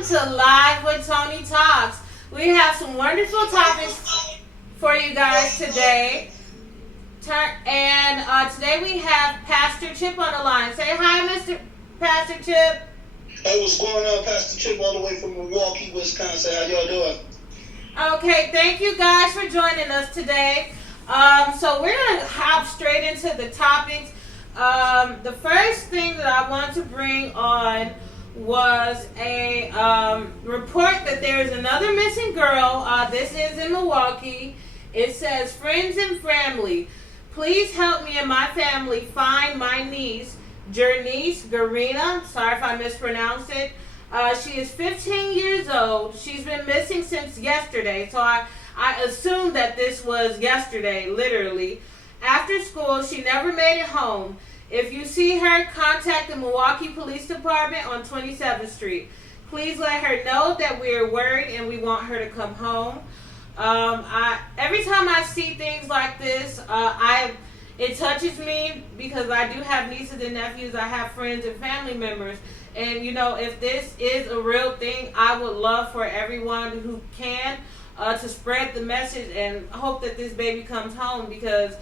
welcome to Live with Toni Talks. We have some wonderful topics for you guys today. And today we have Pastor Chip on the line. Say hi, Mr. Pastor Chip. Hey, what's going on? Pastor Chip all the way from Milwaukee, Wisconsin. How y'all doing? Okay, thank you guys for joining us today. So we're going to hop straight into the topics. The first thing that I want to bring on was a report that there is another missing girl. This is in Milwaukee. It says, friends and family, please help me and my family find my niece, Jernice Garina. Sorry if I mispronounced it. She is 15 years old. She's been missing since yesterday. So I assumed that this was yesterday, literally. After school, she never made it home. If you see her, contact the Milwaukee Police Department on 27th Street. Please let her know that we are worried and we want her to come home. Every time I see things like this, it touches me because I do have nieces and nephews. I have friends and family members. And, you know, if this is a real thing, I would love for everyone who can to spread the message and hope that this baby comes home, because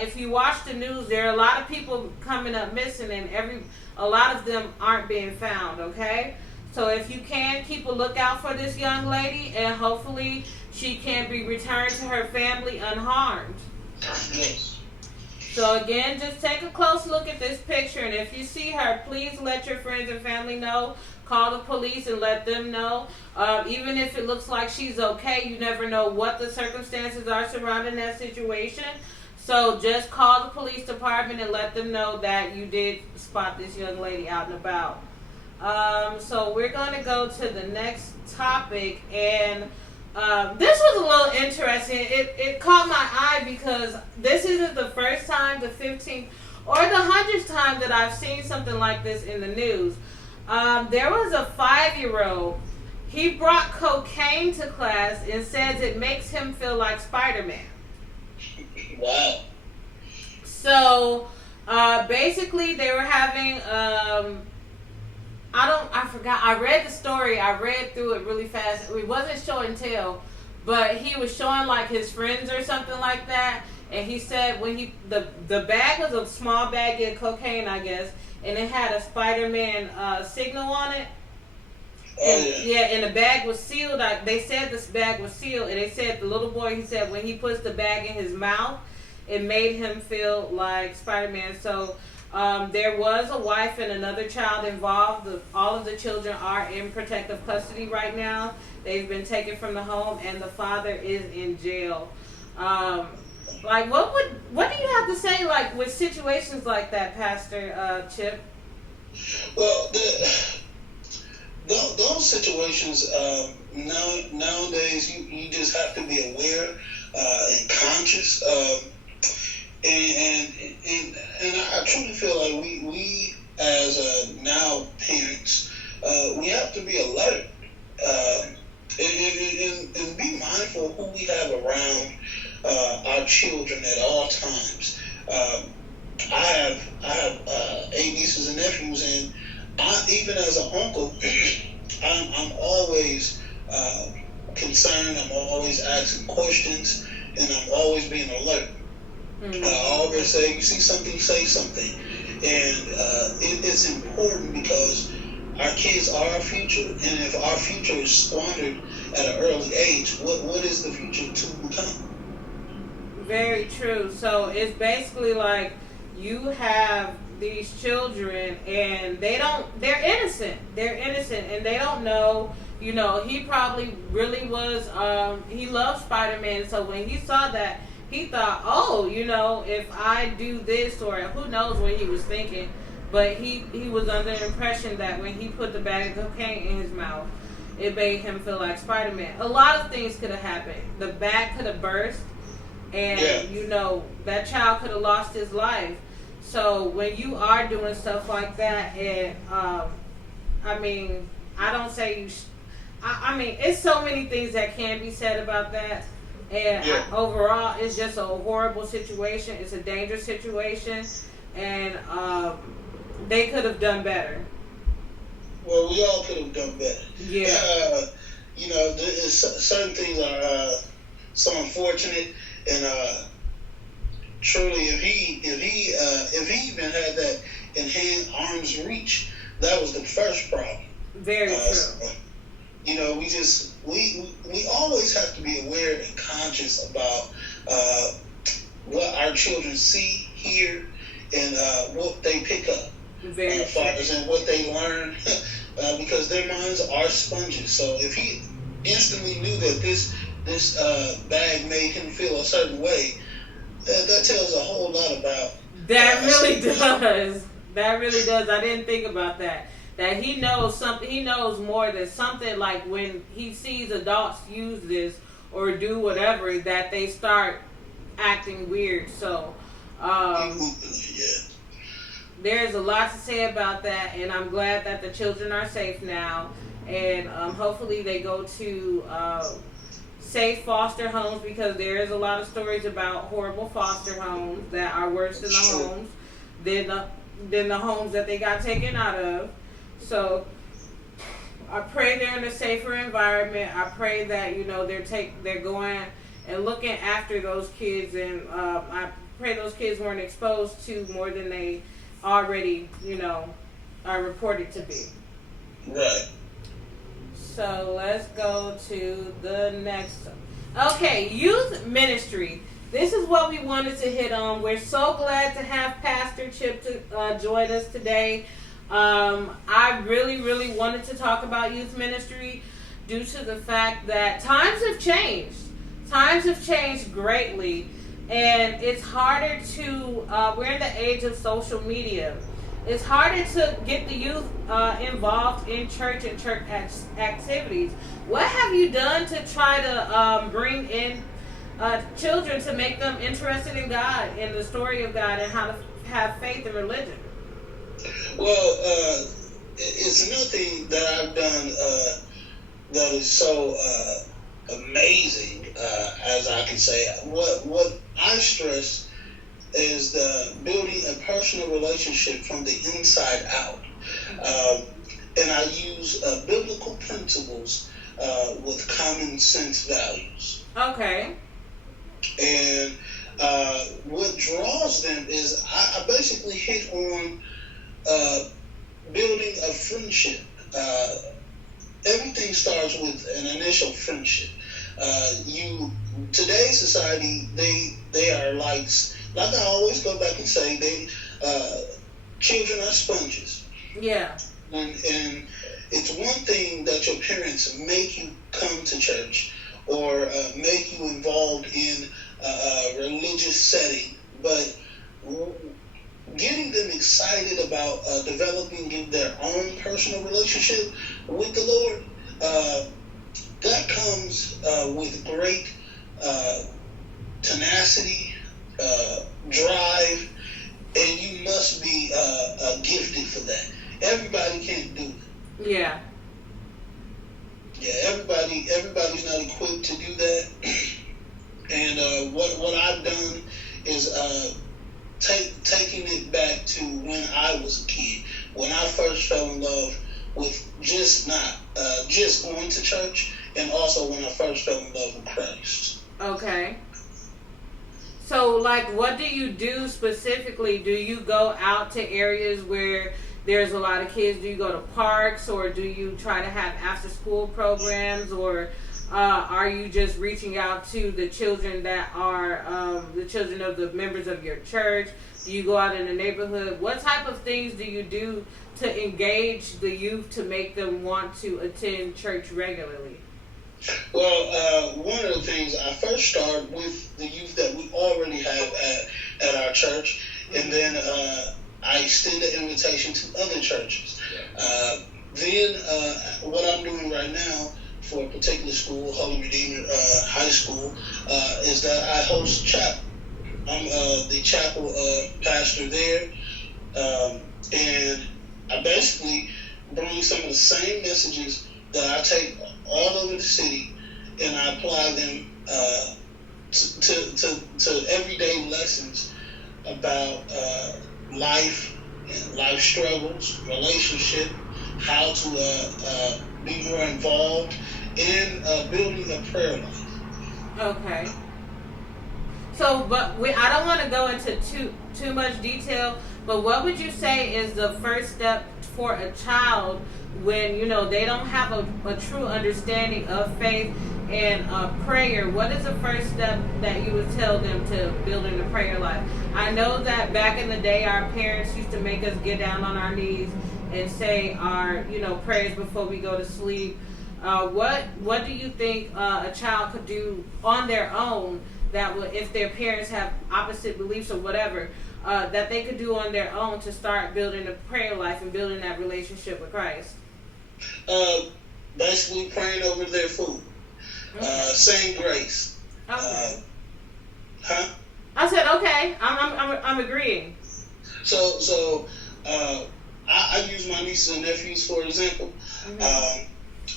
if you watch the news, there are a lot of people coming up missing, and a lot of them aren't being found. Okay, so if you can, keep a lookout for this young lady, and hopefully she can be returned to her family unharmed. Yes. So again, just take a close look at this picture, and if you see her, please let your friends and family know. Call the police and let them know. Even if it looks like she's okay, you never know what the circumstances are surrounding that situation. So just call the police department and let them know that you did spot this young lady out and about. So we're going to go to the next topic, and this was a little interesting. It caught my eye because this isn't the first time, the 15th or the 100th time that I've seen something like this in the news. There was a 5-year-old. He brought cocaine to class and says it makes him feel like Spider-Man. Wow. So, basically they were having, I forgot. I read the story. I read through it really fast. It wasn't show and tell, but he was showing like his friends or something like that. And he said when the bag was a small bag of cocaine, I guess, and it had a Spider-Man signal on it. And the bag was sealed. They said this bag was sealed, and they said the little boy, he said when he puts the bag in his mouth, it made him feel like Spider-Man. So there was a wife and another child involved. All of the children are in protective custody right now. They've been taken from the home, and the father is in jail. Like, what do you have to say, like, with situations like that, Pastor Chip? Well, those situations, nowadays, you just have to be aware and conscious. And I truly feel like we as now parents, we have to be alert and be mindful of who we have around our children at all times. I have 8 nieces and nephews, and even as an uncle, I'm always concerned. I'm always asking questions, and I'm always being alert. Mm-hmm. I always say, you see something, say something. And it's important because our kids are our future, and if our future is squandered at an early age, what is the future to become? Very true. So it's basically like you have these children, and they're innocent. They're innocent, and they don't know. You know, he probably really was, he loved Spider-Man, so when he saw that, he thought, oh, you know, if I do this, or who knows what he was thinking, but he was under the impression that when he put the bag of cocaine in his mouth, it made him feel like Spider-Man. A lot of things could have happened. The bag could have burst, and, you know, that child could have lost his life. So when you are doing stuff like that, and, I mean, I don't say you... I mean, it's so many things that can be said about that. And overall, it's just a horrible situation. It's a dangerous situation. And they could have done better. well, we all could have done better. Yeah. Certain things are so unfortunate, and truly, if he even had that in arm's reach, that was the first problem. Very true. So, we always have to be aware and conscious about what our children see, hear, and what they pick up. Very true. And what they learn, because their minds are sponges. So if he instantly knew that this bag made him feel a certain way, that tells a whole lot about. That really does. That really does. I didn't think about that. That he knows something. He knows more than something like when he sees adults use this or do whatever, that they start acting weird. So, there's a lot to say about that, and I'm glad that the children are safe now, and hopefully they go to safe foster homes, because there is a lot of stories about horrible foster homes that are worse than the homes than the homes that they got taken out of. So I pray they're in a safer environment. I pray that they're going and looking after those kids, and I pray those kids weren't exposed to more than they already are reported to be. Right. So let's go to the next one. Okay, youth ministry. This is what we wanted to hit on. We're so glad to have Pastor Chip to join us today. I really, really wanted to talk about youth ministry due to the fact that times have changed. Times have changed greatly, and it's harder to, we're in the age of social media. It's harder to get the youth involved in church and church activities. What have you done to try to bring in children to make them interested in God and the story of God and how to have faith in religion? Well, it's nothing that I've done that is so amazing, as I can say. What I stress is the building a personal relationship from the inside out. And I use biblical principles with common sense values. Okay. And what draws them is I basically hit on building a friendship. Everything starts with an initial friendship. Today's society, they are like I always go back and say, children are sponges. Yeah. And it's one thing that your parents make you come to church or make you involved in a religious setting, but getting them excited about developing their own personal relationship with the Lord, that comes with great tenacity, drive, and you must be gifted for that. Everybody can't do it. Yeah. Yeah, everybody's not equipped to do that. And what I've done is taking it back to when I was a kid, when I first fell in love with just going to church, and also when I first fell in love with Christ. Okay. So, like, what do you do specifically? Do you go out to areas where there's a lot of kids? Do you go to parks, or do you try to have after-school programs, or are you just reaching out to the children that are the children of the members of your church? Do you go out in the neighborhood? What type of things do you do to engage the youth to make them want to attend church regularly? Well, one of the things, I first start with the youth that we already have at our church, and then I extend the invitation to other churches. Then what I'm doing right now for a particular school, Holy Redeemer High School, is that I host chapel. I'm the chapel pastor there, and I basically bring some of the same messages that I take all over the city, and I apply them to everyday lessons about life and life struggles, relationship, how to be more involved in building a prayer life. Okay. So, but I don't want to go into too much detail. But what would you say is the first step for a child when they don't have a true understanding of faith and prayer? What is the first step that you would tell them to building a prayer life? I know that back in the day, our parents used to make us get down on our knees and say our prayers before we go to sleep. What do you think a child could do on their own that would, if their parents have opposite beliefs or whatever, that they could do on their own to start building a prayer life and building that relationship with Christ? Basically praying over their food, saying grace. Okay. Huh? I said okay. I'm agreeing. So I use my nieces and nephews for example. Mm-hmm.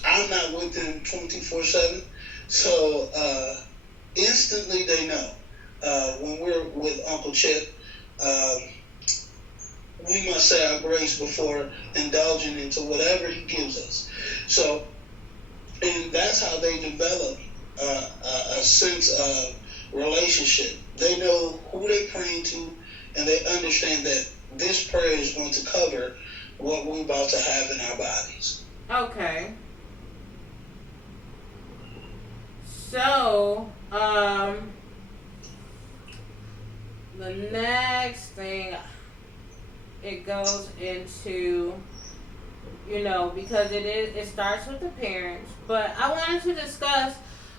I'm not with them 24/7, so instantly they know. When we're with Uncle Chip, we must say our grace before indulging into whatever he gives us. So, and that's how they develop a sense of relationship. They know who they're praying to, and they understand that this prayer is going to cover what we're about to have in our bodies. Okay. So, the next thing, it goes into, because it starts with the parents, but I wanted to discuss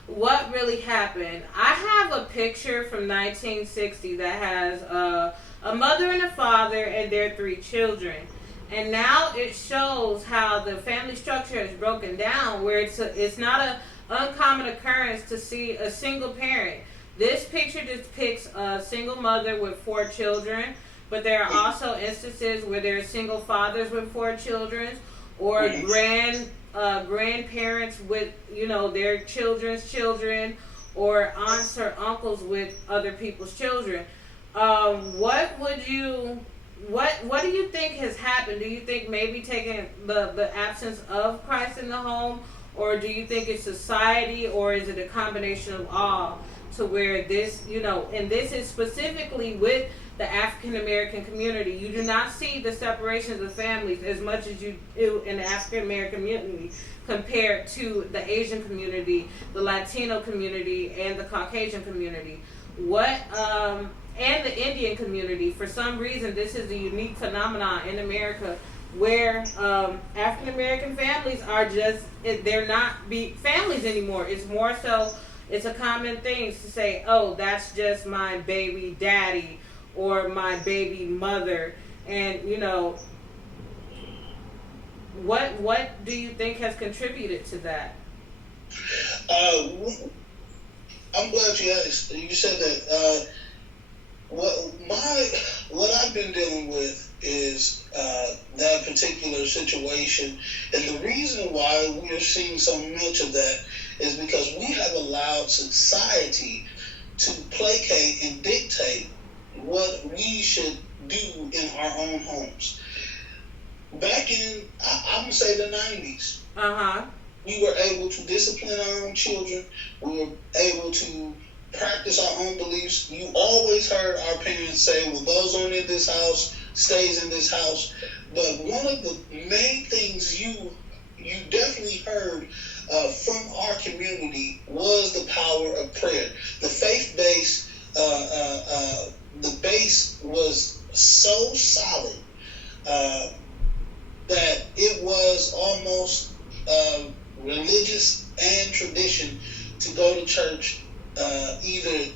what really happened. I have a picture from 1960 that has a mother and a father and their 3 children. And now it shows how the family structure is broken down, where it's not a uncommon occurrence to see a single parent. This picture depicts a single mother with 4 children, but there are also instances where there are single fathers with 4 children, or grandparents with their children's children, or aunts or uncles with other people's children. What do you think has happened? Do you think maybe taking the absence of Christ in the home, or do you think it's society, or is it a combination of all, to where this, and this is specifically with the African American community. You do not see the separations of families as much as you do in the African American community compared to the Asian community, the Latino community, and the Caucasian community. And the Indian community. For some reason, this is a unique phenomenon in America where African American families are they're not families anymore. It's more so, it's a common thing to say, oh, that's just my baby daddy or my baby mother. And what do you think has contributed to that? I'm glad you asked. You said that. What I've been dealing with is that particular situation, and the reason why we are seeing so much of that is because we have allowed society to placate and dictate what we should do in our own homes. Back in, I'm gonna say the 90s, we were able to discipline our own children. We were able to practice our own beliefs. You always heard our parents say, what goes on in this house stays in this house. But one of the main things you definitely heard from our community was the power of prayer. The faith base, the base was so solid that it was almost religious and tradition to go to church either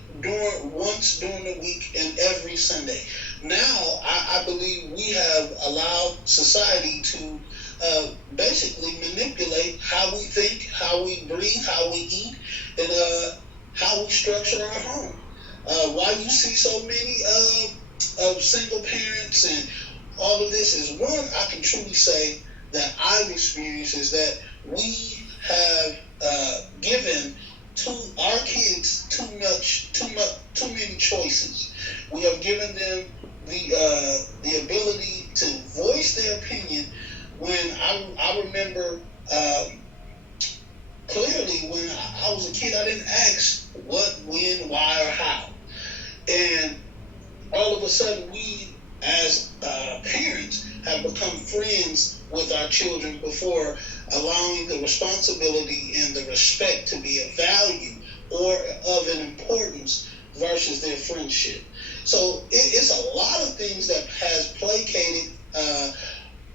once during the week and every Sunday. Now, I believe we have allowed society to basically manipulate how we think, how we breathe, how we eat, and how we structure our home. Why you see so many of single parents and all of this is, one, I can truly say that I've experienced is that we have given to our kids too many choices. We have given them the ability to voice their opinion when I I didn't ask what, when, why, or how. And all of a sudden, we as parents have become friends with our children before allowing the responsibility and the respect to be of value or of an importance versus their friendship. So it's a lot of things that has placated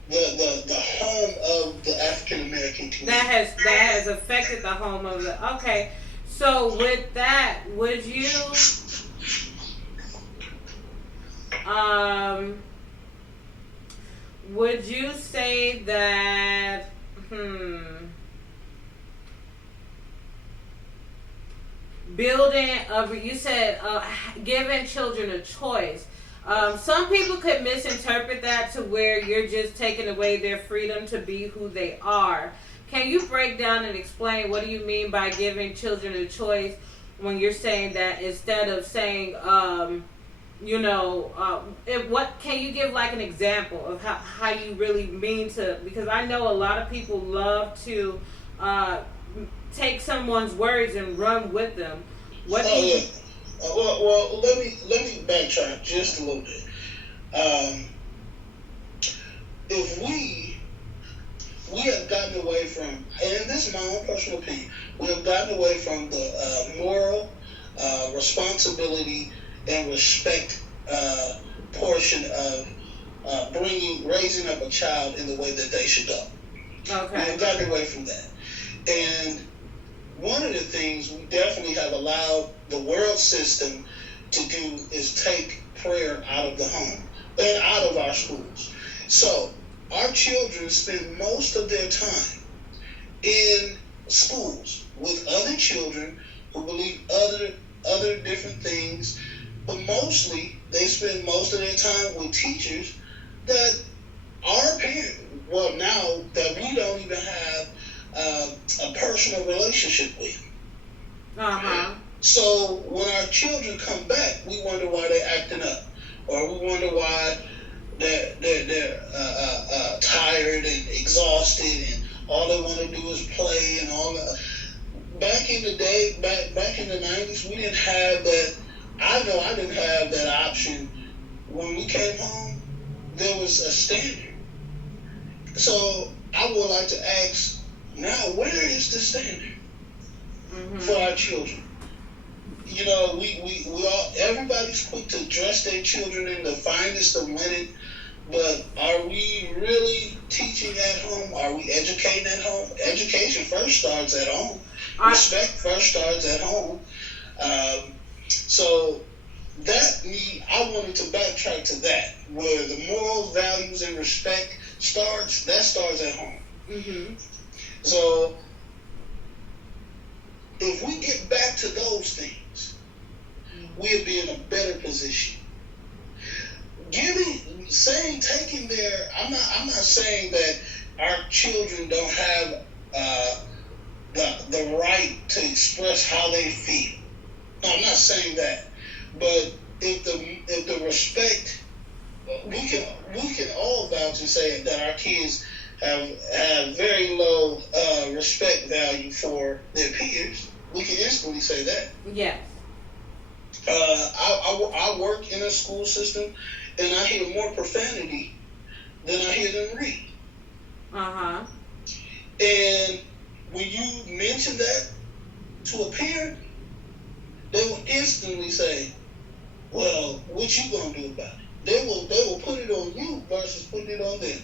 the home of the African American community. That has affected the home of the. Okay, so with that, um would you say that building you said giving children a choice, some people could misinterpret that to where you're just taking away their freedom to be who they are. Can you break down and explain what do you mean by giving children a choice when you're saying that instead of saying what can you give like an example of how you really mean to, because I know a lot of people love to take someone's words and run with them. What do you well, let me backtrack just a little bit. If we have gotten away from, and this is my own personal opinion, we have gotten away from the moral responsibility and respect portion of raising up a child in the way that they should go. Okay. We have gotten away from that. And one of the things we definitely have allowed the world system to do is take prayer out of the home and out of our schools. So our children spend most of their time in schools with other children who believe other different things, but mostly they spend most of their time with teachers that our parents, well, now that we don't even have a personal relationship with. Uh-huh. So when our children come back, we wonder why they're acting up, or we wonder why they're tired and exhausted, and all they want to do is play and all that. Back in the day, back in the 90s, we didn't have that. I know I didn't have that option. When we came home, there was a standard. So I would like to ask now, where is the standard for our children? You know, we all, everybody's quick to dress their children in the finest of linen, but are we really teaching at home? Are we educating at home? Education first starts at home. Respect first starts at home. So I wanted to backtrack to that, where the moral values and respect starts at home. Mm-hmm. So if we get back to those things, we'll be in a better position. I'm not saying that our children don't have the right to express how they feel. No, I'm not saying that. But if the respect, we can all vouch and say that our kids have very low respect value for their peers. We can instantly say that. Yes. I work in a school system, and I hear more profanity than I hear them read. Uh-huh. And when you mention that to a parent, they will instantly say, well, what you gonna do about it? They will put it on you versus putting it on them.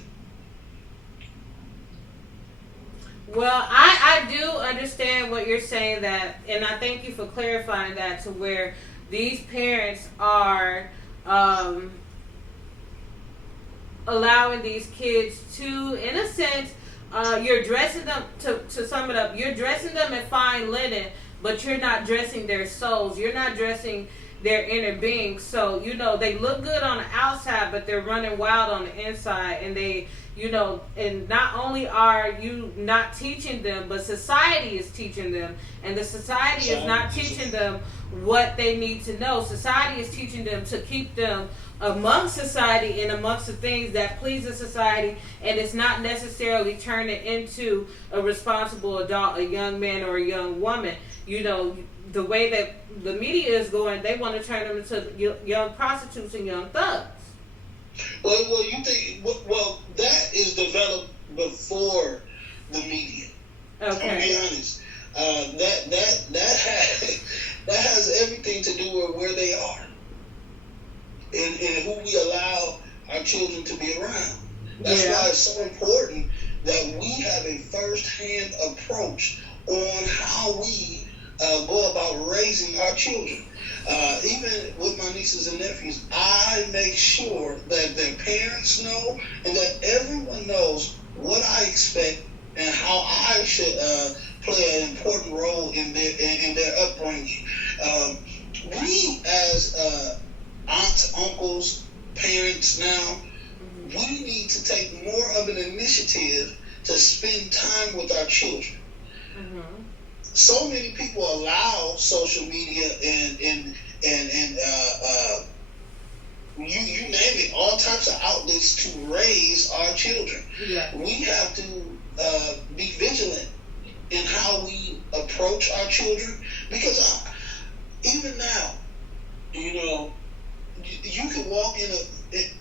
Well, I do understand what you're saying, that, and I thank you for clarifying that, to where these parents are allowing these kids to, in a sense, you're dressing them, to sum it up, you're dressing them in fine linen, but you're not dressing their souls. You're not dressing their inner being. So, they look good on the outside, but they're running wild on the inside, and they And not only are you not teaching them, but society is teaching them, and the society is not teaching them what they need to know. Society is teaching them to keep them amongst society and amongst the things that pleases society, and it's not necessarily turning into a responsible adult, a young man or a young woman. The way that the media is going, they want to turn them into young prostitutes and young thugs. Well, you think that is developed before the media. Okay. I'm gonna be honest. That has everything to do with where they are and who we allow our children to be around. That's why it's so important that we have a first-hand approach on how we go about raising our children. Even with my nieces and nephews, I make sure that their parents know and that everyone knows what I expect and how I should play an important role in their upbringing. We as aunts, uncles, parents now, we need to take more of an initiative to spend time with our children. Mm-hmm. So many people allow social media and you name it, all types of outlets to raise our children. Yeah. We have to be vigilant in how we approach our children, because even now, you can walk in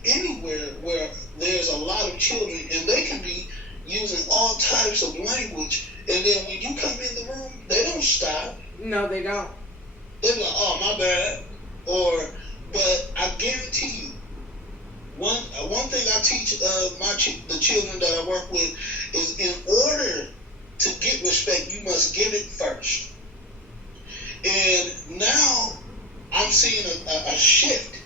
anywhere where there's a lot of children and they can be using all types of language, and then when you come in the room, they don't stop. No, they don't. They're like, "Oh, my bad," but I guarantee you, one thing I teach the children that I work with is, in order to get respect, you must give it first. And now I'm seeing a shift,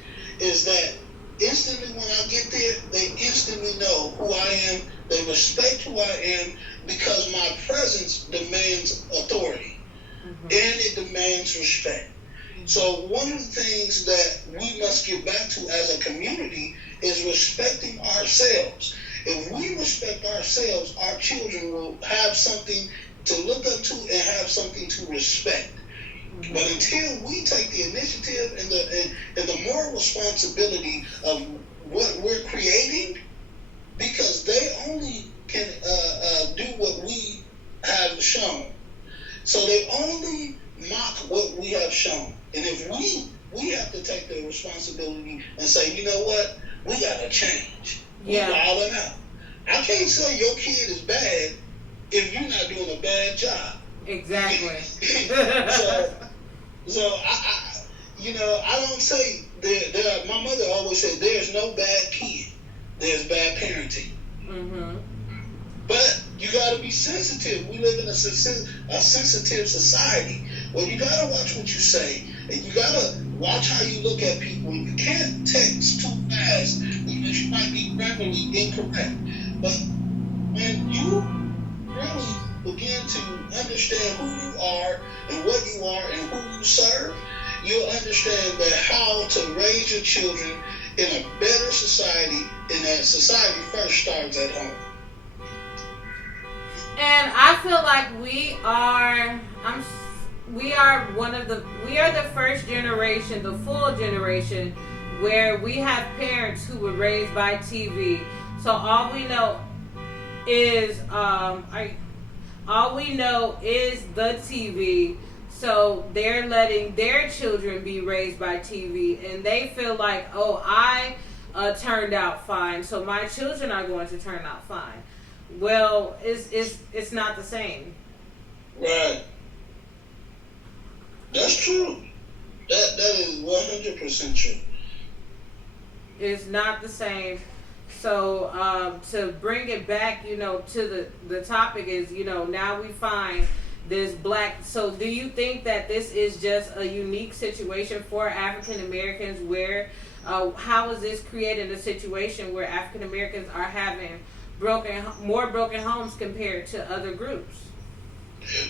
is that instantly when I get there, they instantly know who I am. They respect who I am because my presence demands authority, and it demands respect. So one of the things that we must get back to as a community is respecting ourselves. If we respect ourselves, our children will have something to look up to and have something to respect. But until we take the initiative and the moral responsibility of what we're creating, because they only can do what we have shown. So they only mock what we have shown. And if we have to take the responsibility and say, you know what, we gotta change. We're wilding out. I can't say your kid is bad if you're not doing a bad job. Exactly. So I don't say there. My mother always said, "There's no bad kid. There's bad parenting." Mm-hmm. But you got to be sensitive. We live in a sensitive society where you got to watch what you say, and you got to watch how you look at people. You can't text too fast because you might be grammarly incorrect. But when you really begin to understand who you are and what you are and who you serve, you'll understand that how to raise your children in a better society, and that society first starts at home. And I feel like we are the first generation, the full generation, where we have parents who were raised by TV. So all we know is the TV. So they're letting their children be raised by TV, and they feel like, oh, I turned out fine, so my children are going to turn out fine. Well, it's not the same. Right. That's true. That is 100% true. It's not the same. So to bring it back, to the topic is, now we find this black. So do you think that this is just a unique situation for African Americans, where how is this creating a situation where African Americans are having more broken homes compared to other groups?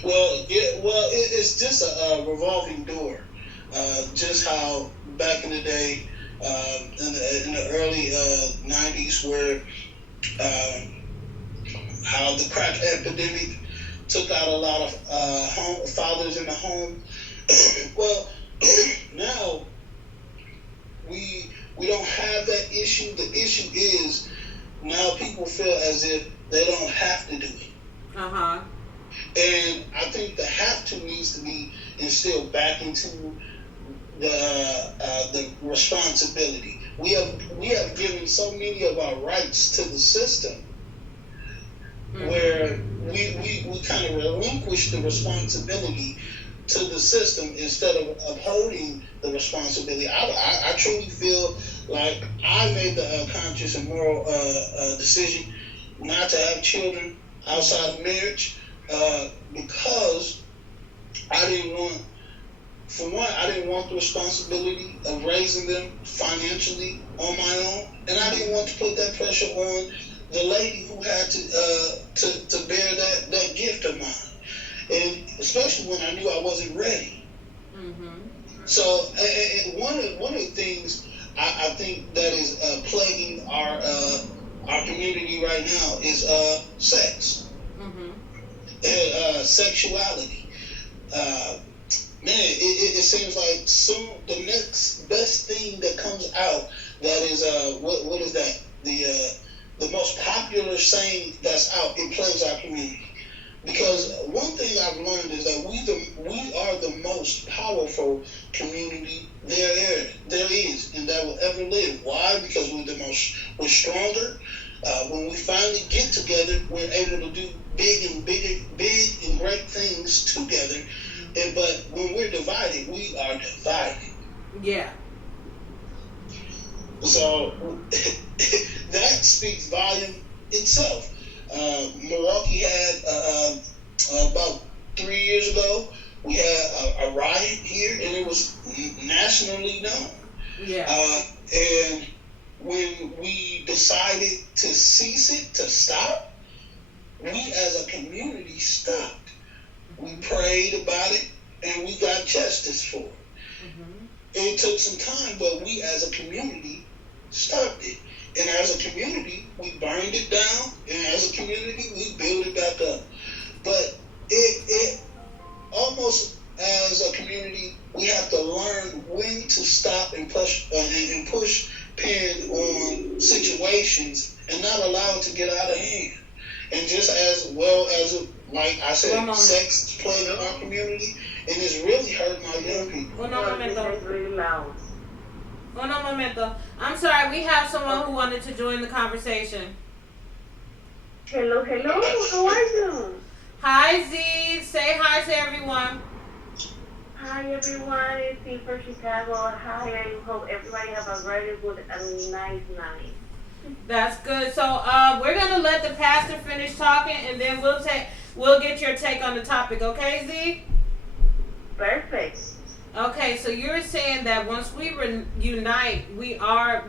Well, it's just a revolving door. Just how back in the day, in the early 90s, where um, how the crack epidemic took out a lot of fathers in the home. Well, now we don't have that issue. The issue is now people feel as if they don't have to do it. And I think the have to needs to be instilled back into the responsibility. We have given so many of our rights to the system where we kind of relinquish the responsibility to the system instead of upholding the responsibility. I truly feel like I made the conscious and moral decision not to have children outside of marriage because I didn't want, for one, I didn't want the responsibility of raising them financially on my own, and I didn't want to put that pressure on the lady who had to bear that gift of mine, and especially when I knew I wasn't ready. So, and one of the things I think that is plaguing our community right now is sex, sexuality. Man, it seems like the next best thing that comes out that is what is that the most popular saying that's out, it plays our community. Because one thing I've learned is that we are the most powerful community there is and that will ever live. Why? Because we're stronger. When we finally get together, we're able to do big and great things together. But when we're divided, we are divided. Yeah. So that speaks volume itself. Milwaukee had about 3 years ago, we had a riot here, and it was nationally known. Yeah. And when we decided to cease it, to stop, we as a community stopped. We prayed about it, and we got justice for it. It took some time, but we as a community stopped it. And as a community, we burned it down, and as a community, we built it back up. But it almost as a community, we have to learn when to stop and push pen on situations and not allow it to get out of hand. And just as well as, like I said, sex is playing in our community, and it's really hurting our young people. It's really loud. Uno momento. I'm sorry, we have someone who wanted to join the conversation. Hello, how are you? Hi, Z. Say hi to everyone. Hi, everyone. It's Z from Chicago. Hi, I hope everybody have a very good and nice night. That's good. So we're going to let the pastor finish talking, and then we'll get your take on the topic. Okay, Z? Perfect. Okay, so you're saying that once we unite, we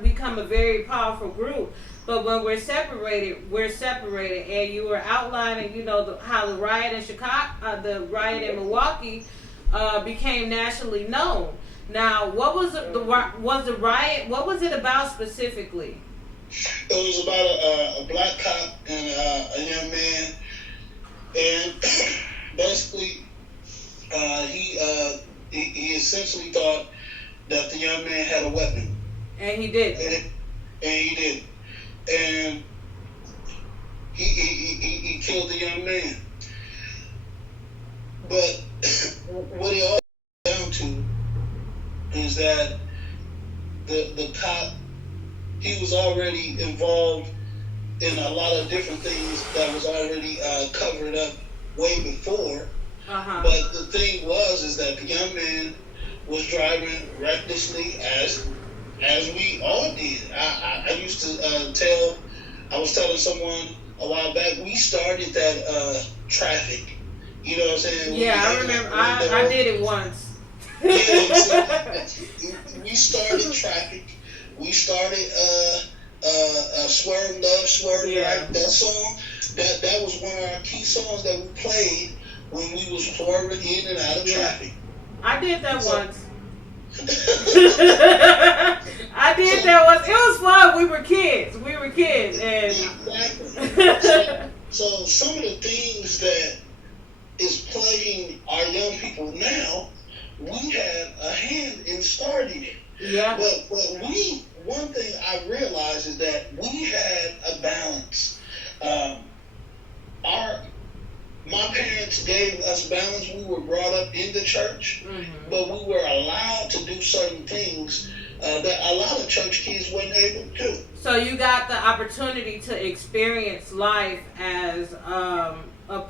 become a very powerful group. But when we're separated. And you were outlining, how the riot in Chicago, the riot in Milwaukee, became nationally known. Now, what was the riot? What was it about specifically? It was about a black cop and a young man, and basically, he essentially thought that the young man had a weapon. And he did. And he did. And he killed the young man. But what it all comes down to is that the cop, he was already involved in a lot of different things that was already covered up way before. But the thing is that the young man was driving recklessly, as we all did. I used to I was telling someone a while back, we started that traffic. You know what I'm saying? Yeah, I remember. I did it once. We started traffic. We started Swerve Love, Swerve Right. That song, that was one of our key songs that we played when we was swerving in and out of traffic. I did that once. I did that once. It was fun. We were kids. And exactly. So some of the things that is plaguing our young people now, we had a hand in starting it. yeah. But one thing I realized is that we had a balance. Um, our My parents gave us balance. We were brought up in the church, but we were allowed to do certain things that a lot of church kids weren't able to do. So you got the opportunity to experience life as a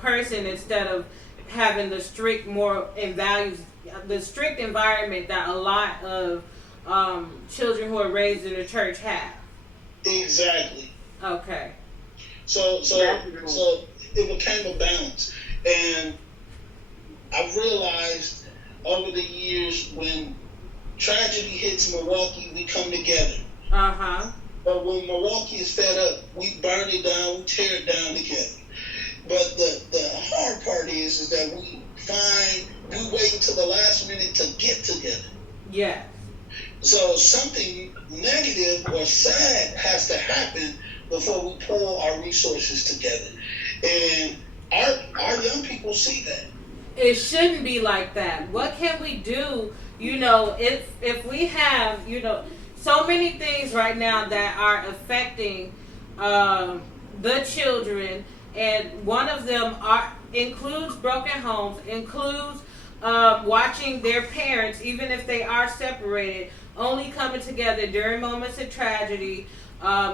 person instead of having the strict moral and values, the strict environment that a lot of children who are raised in the church have. Exactly. Okay. So it became a balance, and I realized over the years when tragedy hits Milwaukee, we come together. But when Milwaukee is fed up, we burn it down, we tear it down together. But the hard part is that we wait until the last minute to get together. Yeah. So something negative or sad has to happen before we pull our resources together. And our young people see that. It shouldn't be like that. What can we do? If we have, so many things right now that are affecting the children, and one of them includes broken homes, includes watching their parents, even if they are separated, only coming together during moments of tragedy.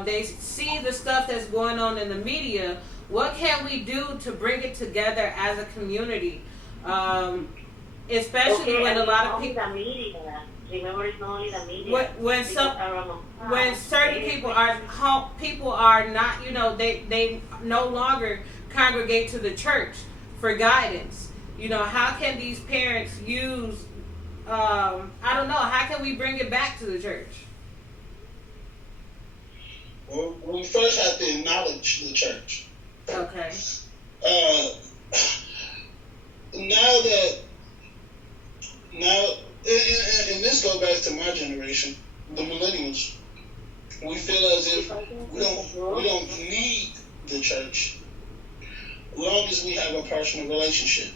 They see the stuff that's going on in the media. What can we do to bring it together as a community? Especially when a lot of people. Remember, it's not only the media. When certain people are not, they no longer congregate to the church for guidance. How can these parents use? I don't know. How can we bring it back to the church? Well, we first have to acknowledge the church. Okay. And this goes back to my generation, the millennials. We feel as if we don't need the church, as long as we have a personal relationship.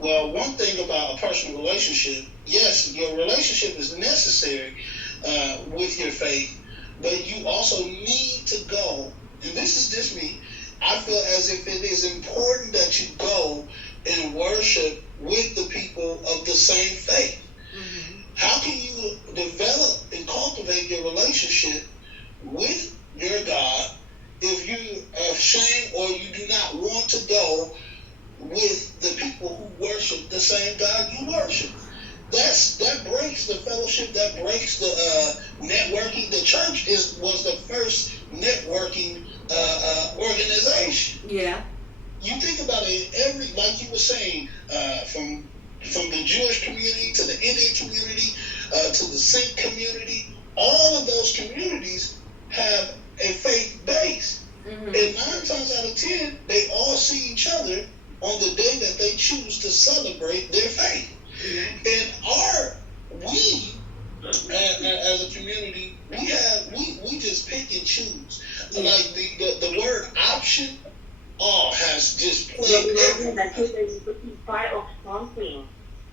Well, one thing about a personal relationship, yes, your relationship is necessary with your faith, but you also need to go, and this is just me, I feel as if it is important that you go and worship with the people of the same faith. How can you develop and cultivate your relationship with your God if you are ashamed or you do not want to go with the people who worship the same God you worship? That breaks the fellowship, that breaks the networking. The church was the first networking organization. Yeah. You think about it, like you were saying, from the Jewish community to the Indian community to the Sikh community, all of those communities have a faith base. And 9 times out of 10, they all see each other on the day that they choose to celebrate their faith. And we as a community, we just pick and choose. Like the word option has just played everywhere. To be part of something.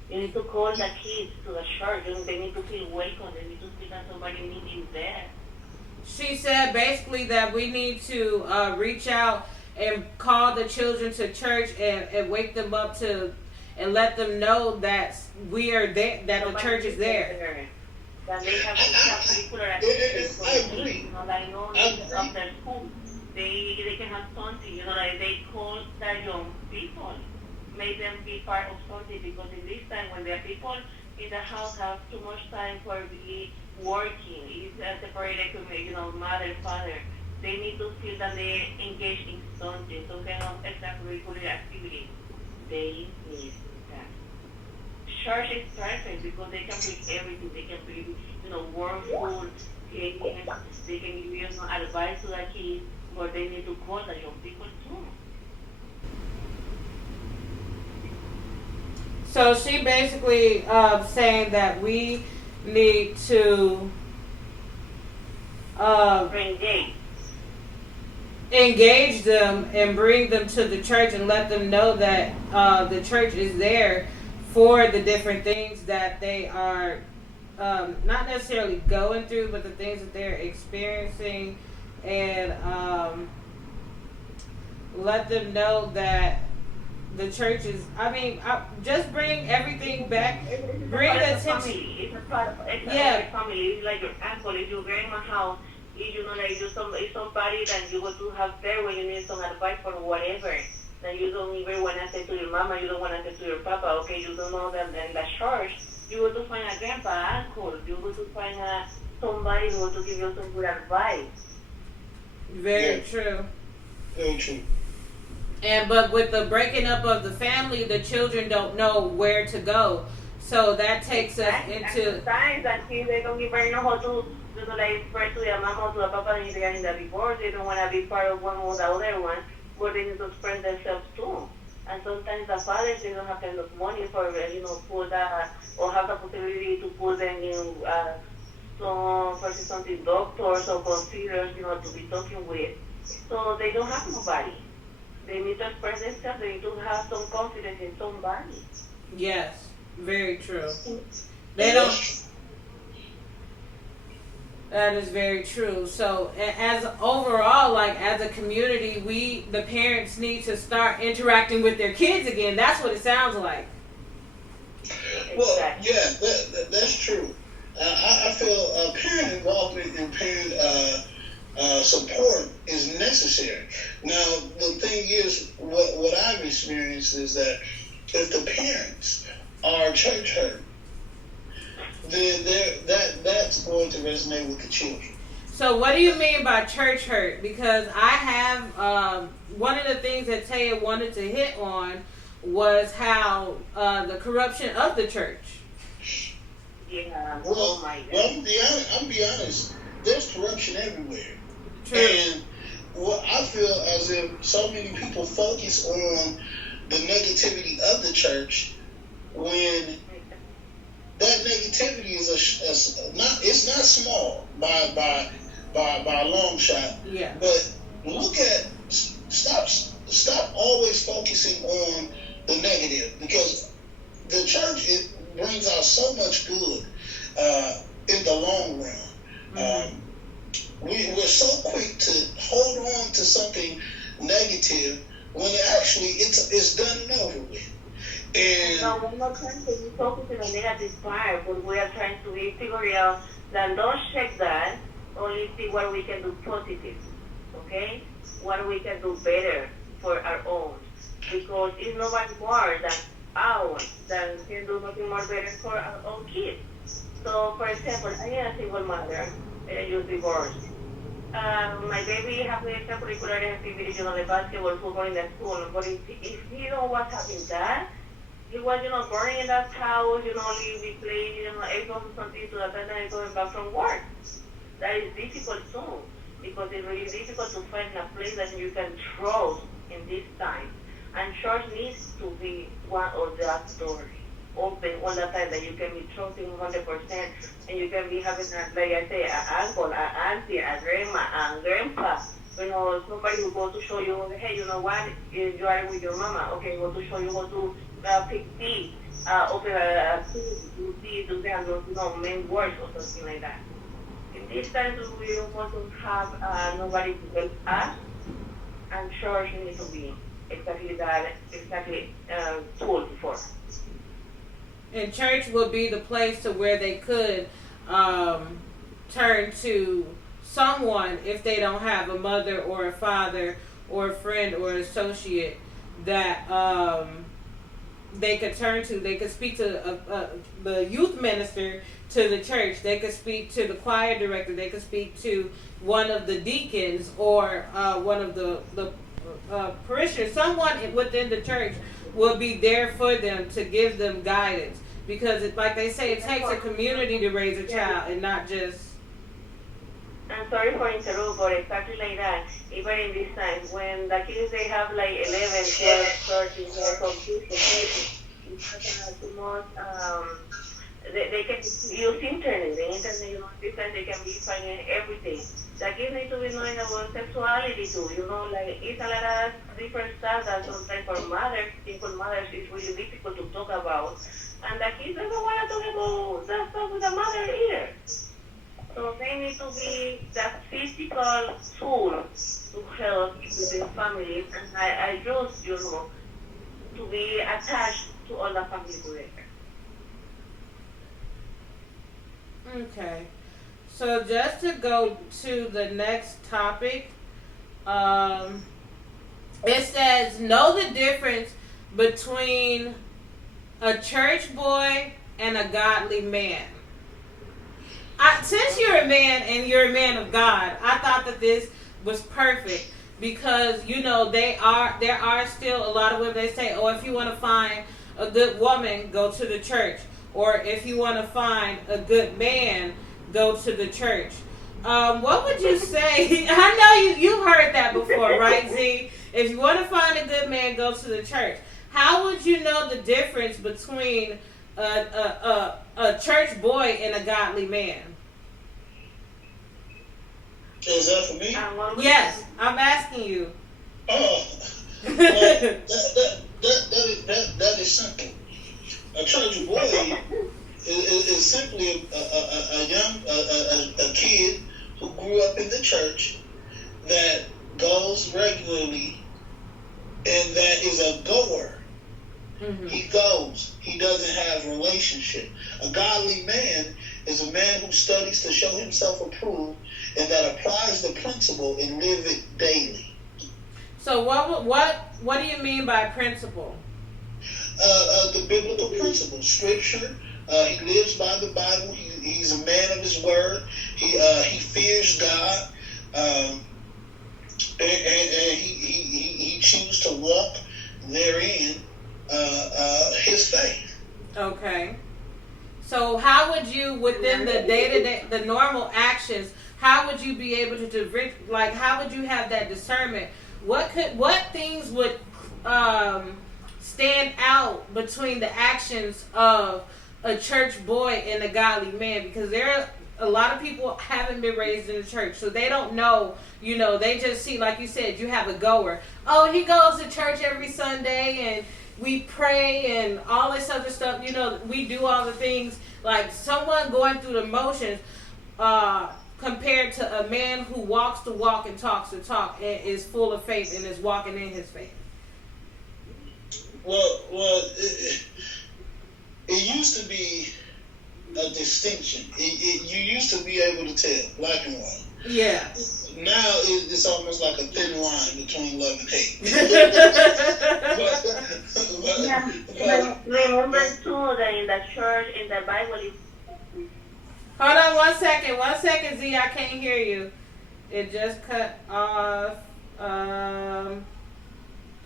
You need to call the kids to the church. They need to feel welcome. They need to feel that somebody needs there. She said basically that we need to reach out and call the children to church and wake them up to and let them know that we are there, that the church is there. That they have particular activities for I agree. Like after school, they can have something. Like they call the young people, make them be part of something, because in this time when the people in the house have too much time for be working, it's a separated community, mother, father. They need to feel that they engage in something, some kind of extracurricular activity. They need that. Church is perfect because they can bring everything. They can bring, warm food, games. They can give advice to the kids, but they need to call the young people too. So she basically saying that we need to um, engage. engage them and bring them to the church and let them know that the church is there for the different things that they are not necessarily going through, but the things that they're experiencing, and let them know that the church is. I mean, just bring everything back. It's a Bring part the of the attention. family. It's a part of Yeah, your family. It's like your uncle. If your grandma house, if you know like it's somebody that you go to have there when you need some advice or whatever. That you don't even want to say to your mama, you don't want to say to your papa. Okay, you don't know them in the church. You go to find a grandpa, uncle. You go to find somebody who will to give you some good advice. very Yeah, true. very true. And but with the breaking up of the family, the children don't know where to go. So that takes us And into sometimes that kids they don't even know how to like express to their mama or to their papa if they're in the divorce. They don't want to be part of one or the other one, but they need to express themselves too. And sometimes the fathers they don't have enough money for put or have the possibility to put them in some for instance something doctors or considerers to be talking with. So they don't have nobody. They need to express themselves. They need to have some confidence in somebody. yes, very true. They And don't. that's That is very true. So, as overall, like as a community, we the parents need to start interacting with their kids again. That's what it sounds like. well, Exactly. yeah, that's true. I feel parent involvement and parent support is necessary. Now, the thing is, what I've experienced is that if the parents are church hurt, then that's going to resonate with the children. So, what do you mean by church hurt? Because I have one of the things that Taya wanted to hit on was how the corruption of the church. Yeah. Oh Well, my well, God. I'm be honest. There's corruption everywhere, True. and what I feel as if so many people focus on the negativity of the church when that negativity is not it's not small by a long shot. Yeah. But look at stop always focusing on the negative, because the church it brings out so much good in the long run. Mm-hmm. We're so quick to hold on to something negative when it's done and over with. And No, we're not trying to be focusing on the negative part, but we are trying to be figuring out that don't check that, only see what we can do positive, okay? What we can do better for our own. Because it's nobody more than ours that can do nothing more better for our own kids. So, for example, I am a single mother and I use divorce. My baby have the extracurricular activities, the basketball, football in the school, but if he don't was having that, he was, burning in that house, we playing, Xbox or something to the time that he's going back from work. That is difficult too, because it's really difficult to find a place that you can trust in this time. And church needs to be one of that doors open all the time that you can be trusting 100% and you can be having, like I say, an uncle, an auntie, a grandma, and grandpa. Somebody who go to show you, hey, you know what, you are with your mama, okay, go to show you how to pick tea, open a do this, do that, main work or something like that. In this time, we don't want to have nobody to help us, and church needs to be exactly that, tool for. And church would be the place to where they could turn to someone if they don't have a mother or a father or a friend or an associate that they could turn to. They could speak to the youth minister to the church. They could speak to the choir director. They could speak to one of the deacons or one of the parishioners. Someone within the church will be there for them to give them guidance. Because, like they say, it takes a community to raise a child and not just... I'm sorry for interrupt, but exactly like that. Even in this time, when the kids they have like 11, 12, 13 years old kids, it's too much. They can use internet. The internet, this time they can be finding everything. The kids need to be knowing about sexuality too. Like it's a lot of different stuff that sometimes for mothers, single mothers, it's really difficult to talk about. And the kids don't want to talk about that stuff with the mother either. So they need to be the physical tool to help with the families. And I just, to be attached to all the family together. Okay. So just to go to the next topic, it says, know the difference between a church boy and a godly man. Since you're a man and you're a man of God, I thought that this was perfect because, there are still a lot of women, they say, oh, if you want to find a good woman, go to the church. Or if you want to find a good man, go to the church. What would you say? I know you've heard that before, right, Z? If you want to find a good man, go to the church. How would you know the difference between a church boy and a godly man? Is that for me? Yes, I'm asking you. Oh, well, that is simple. A church boy is simply a kid who grew up in the church that goes regularly and that is a goer. Mm-hmm. He goes. He doesn't have a relationship. A godly man is a man who studies to show himself approved and that applies the principle and live it daily. So what do you mean by principle? The biblical principle, scripture. He lives by the Bible. He's a man of his word. He fears God, and he chooses to walk therein his faith. Okay. So how would you, within the day-to-day, the normal actions, how would you be able to, how would you have that discernment? What things would stand out between the actions of a church boy and a godly man? Because there are a lot of people haven't been raised in the church, so they don't know. They just see, like you said, you have a goer. Oh, he goes to church every Sunday and we pray and all this other stuff. We do all the things, like someone going through the motions compared to a man who walks the walk and talks the talk and is full of faith and is walking in his faith. Well, it used to be a distinction. You used to be able to tell black and white. Yeah. Now it's almost like a thin line between love and hate. Remember too that in the church, in the Bible, hold on 1 second. 1 second, Z. I can't hear you. It just cut off.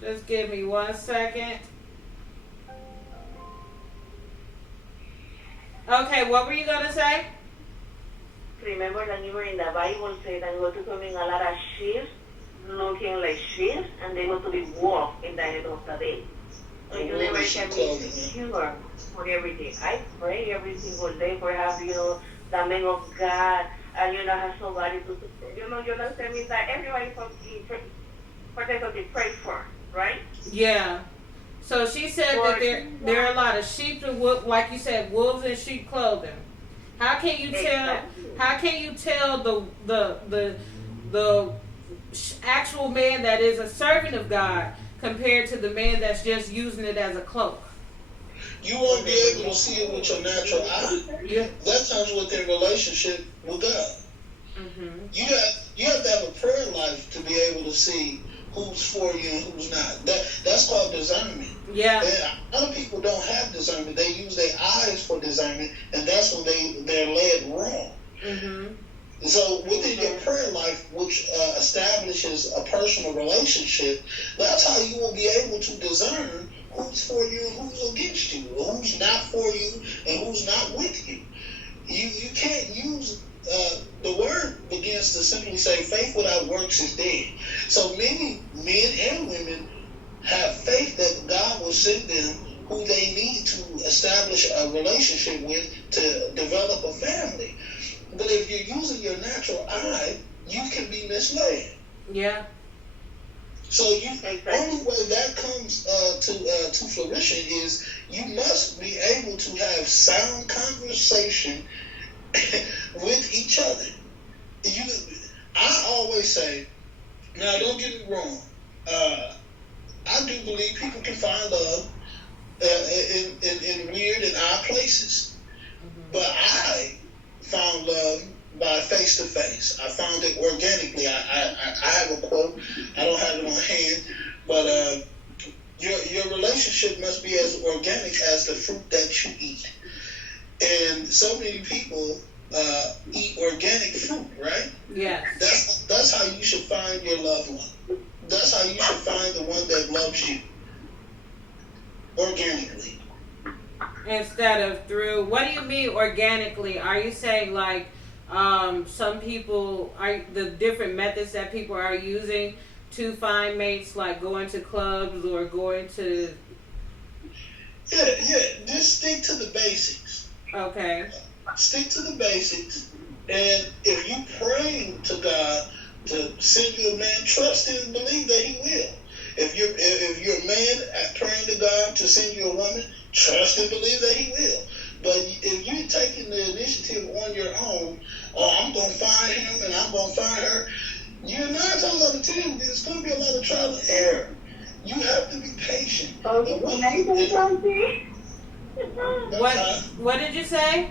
Just give me 1 second. Okay, what were you going to say? Remember that you were in the Bible said that go to coming a lot of sheep, looking like sheep, and they go to be walk in the end of the day. So you never can be secure for everything. I pray every single day for have the man of God, and have somebody to you understand me that everybody for them to pray for, right? Yeah. So she said that there are a lot of sheep and wolves, like you said, wolves in sheep clothing. How can you tell? Exactly. How can you tell the actual man that is a servant of God compared to the man that's just using it as a cloak? You won't be able to see it with your natural eye. Yeah. That comes with their relationship with God. Mm-hmm. You have to have a prayer life to be able to see who's for you and who's not. That's called discernment. Yeah. And a lot of people don't have discernment. They use their eyes for discernment, and that's when they're led wrong. Mm-hmm. So within your prayer life, which establishes a personal relationship, that's how you will be able to discern who's for you and who's against you, or who's not for you and who's not with you. You can't use the word begins to simply say faith without works is dead. So many men and women have faith that God will send them who they need to establish a relationship with to develop a family. But if you're using your natural eye, you can be misled. Yeah. So only way that comes to fruition is you must be able to have sound conversation with each other. I always say, now don't get me wrong, I do believe people can find love in weird and odd places, but I found love by face to face. I found it organically. I have a quote. I don't have it on hand, but your relationship must be as organic as the fruit that you eat. And so many people eat organic fruit, right? Yes. That's how you should find your loved one. That's how you should find the one that loves you organically. Instead of through, what do you mean organically? Are you saying like some people are the different methods that people are using to find mates, like going to clubs or going to? Yeah. Just stick to the basics. Okay. Stick to the basics, and if you pray to God to send you a man, trust and believe that He will. If you're a man praying to God to send you a woman, trust and believe that He will. But if you're taking the initiative on your own, I'm going to find him and I'm going to find her, you're 9 times out of 10, there's going to be a lot of trial and error. You have to be patient. Okay, can I say something? What did you say?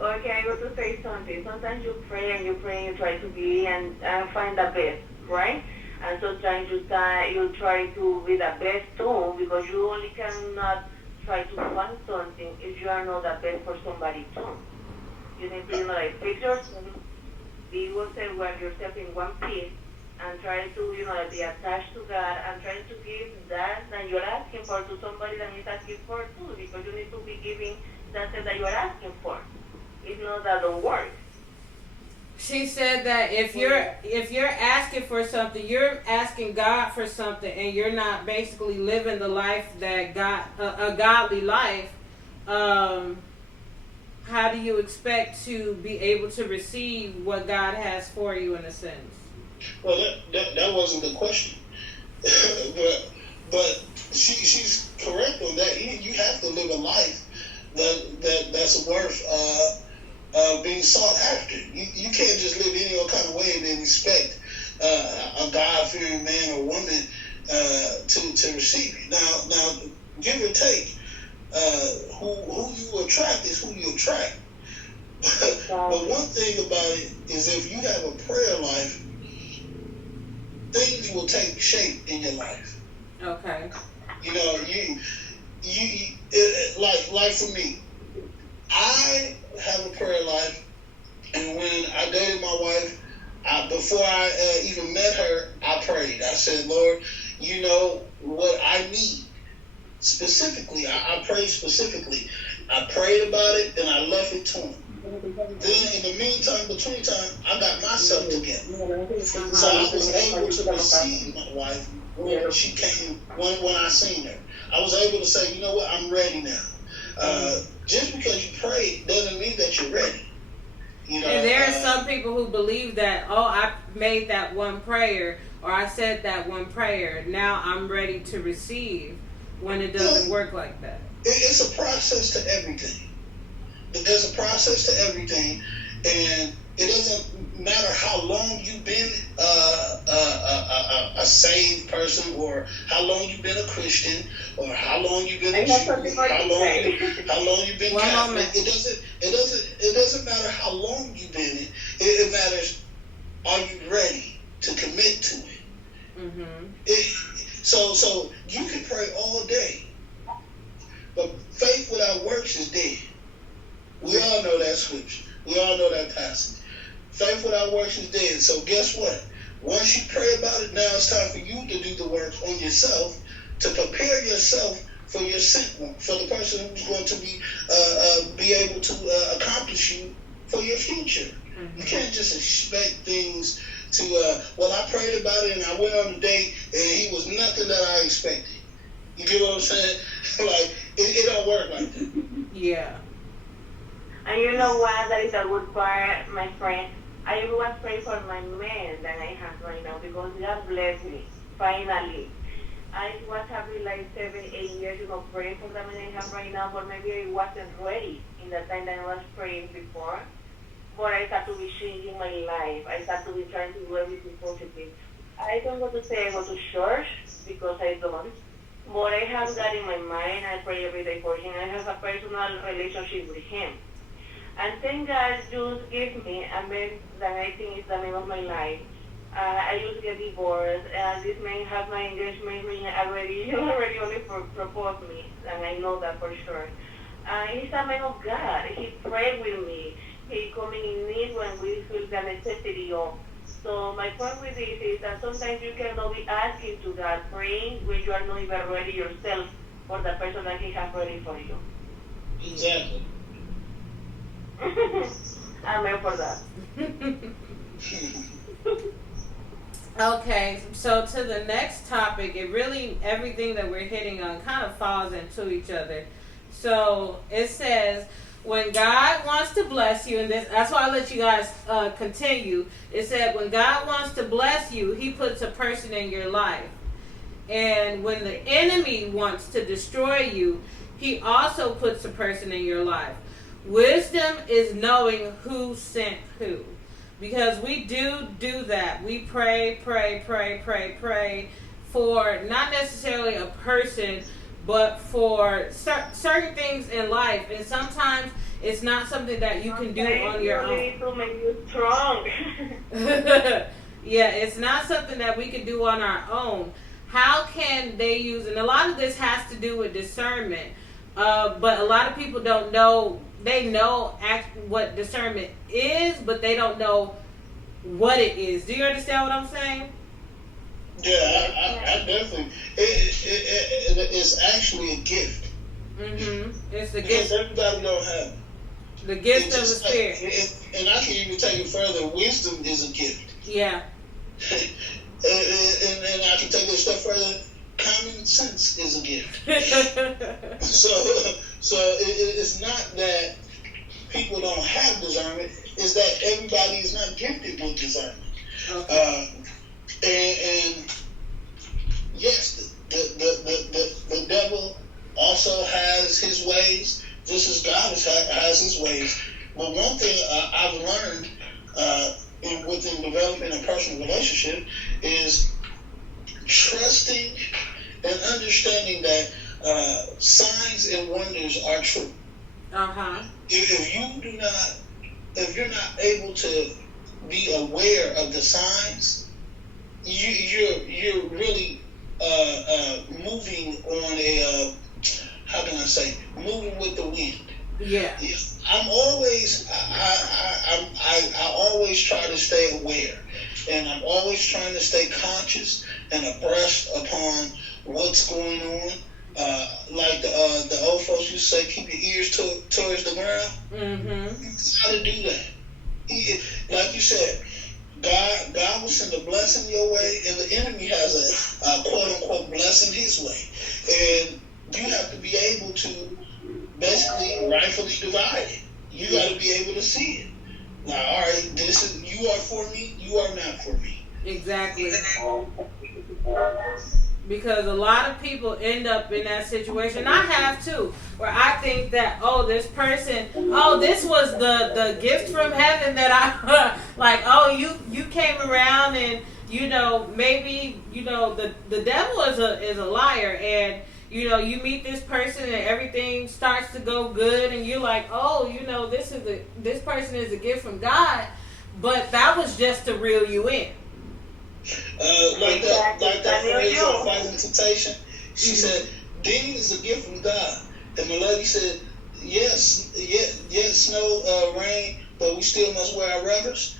Okay, I want to say something. Sometimes you pray and you try to be and find the best, right? And sometimes you try to be the best too, because you only cannot try to find something if you are not the best for somebody too. You need to, like, fix yourself, be yourself in one piece, and try to, be attached to God, and try to give that you're asking for to somebody that is asking for too, because you need to be giving that you're asking for. If not, that don't work. She said that if you're asking for something, you're asking God for something, and you're not basically living the life that a godly life. How do you expect to be able to receive what God has for you in a sense? Well, that wasn't the question, but she's correct on that. You have to live a life that's worth being sought after. You can't just live any old kind of way and then expect a God-fearing man or woman to receive you. Now, give or take, who you attract is who you attract. But one thing about it is, if you have a prayer life, things will take shape in your life. Okay. Like for me, I have a prayer life, and when I dated my wife, before I even met her, I prayed. I said, Lord, you know what I need. Specifically, I prayed specifically. I prayed about it, and I left it to Him. Then, in the meantime, between time, I got myself together. So I was able to receive my wife when she came, when I seen her. I was able to say, you know what, I'm ready now. Just because you prayed doesn't mean that you're ready. And there are some people who believe that, I made that one prayer, or I said that one prayer, now I'm ready to receive, when it doesn't work like that. It's a process to everything. There's a process to everything, and it doesn't matter how long you've been a saved person, or how long you've been a Christian, or how long you've been a Jew, how long you've been Catholic. It doesn't matter how long you've been in. It matters, are you ready to commit to it? Mm-hmm. So you can pray all day, but faith without works is dead. We all know that scripture. We all know that passage. Faith without works is dead. So guess what? Once you pray about it, now it's time for you to do the work on yourself, to prepare yourself for your sent one, for the person who's going to be able to accomplish you for your future. Mm-hmm. You can't just expect things to, I prayed about it and I went on a date and he was nothing that I expected. You get what I'm saying? Like, it don't work like that. Yeah. And you know what? That is a good part, my friend. I was praying for my man that I have right now because God bless me. Finally. I was having like 7, 8 years, praying for the man I have right now, but maybe I wasn't ready in the time that I was praying before. But I start to be changing my life. I start to be trying to do everything positive. I don't want to say I go to church because I don't. But I have God in my mind. I pray every day for Him. I have a personal relationship with Him. And thank God just give me a man that I think is the name of my life. I used to get divorced. This man has my engagement ring already. He already only proposed me, and I know that for sure. He's a man of God. He prayed with me. He coming in need when we feel the necessity of. So my point with this is that sometimes you cannot be asking to God, praying when you are not even ready yourself for the person that He has ready for you. Exactly. Amen for that. Okay, so to the next topic, it really, everything that we're hitting on kind of falls into each other. So it says, when God wants to bless you, and that's why I let you guys continue. It said, when God wants to bless you, He puts a person in your life. And when the enemy wants to destroy you, He also puts a person in your life. Wisdom is knowing who sent who. Because we do that. We pray for not necessarily a person, but for certain things in life. And sometimes it's not something that you can do on your own. To make you strong. Yeah, it's not something that we can do on our own. How can they use, and a lot of this has to do with discernment, but a lot of people don't know. They know what discernment is, but they don't know what it is. Do you understand what I'm saying? Yeah, I definitely. It's actually a gift. It's the Because gift. everybody don't have it. The gift of the Just Spirit. and I can even take it further. Wisdom is a gift. Yeah. and I can take it a step further. Common sense is a gift. So it's not that people don't have discernment. It's that everybody is not gifted with discernment. Okay. And yes, the devil also has his ways, just as God has his ways. But one thing I've learned within developing a personal relationship is trusting and understanding that signs and wonders are true. If you're not able to be aware of the signs, you're really moving on a how can I say, moving with the wind. Yeah. I'm always I always try to stay aware, and I'm always trying to stay conscious and abreast upon what's going on. Like the old folks used to say, keep your ears towards the ground. How to do that? Like you said, God will send a blessing your way, and the enemy has a quote unquote blessing his way, and you have to be able to basically rightfully divide it. You got to be able to see it. Now, all right, you are for me, you are not for me. Exactly. Because a lot of people end up in that situation. I have too, where I think that, this person, this was the gift from heaven that I like. You came around, and maybe the devil is a liar, and you meet this person and everything starts to go good, and you're like, this person is a gift from God, but that was just to reel you in. Like that phrase on Fighting Temptation. She said, "Dean is a gift from God," and the lady said, "Yes, snow, rain, but we still must wear our rubbers."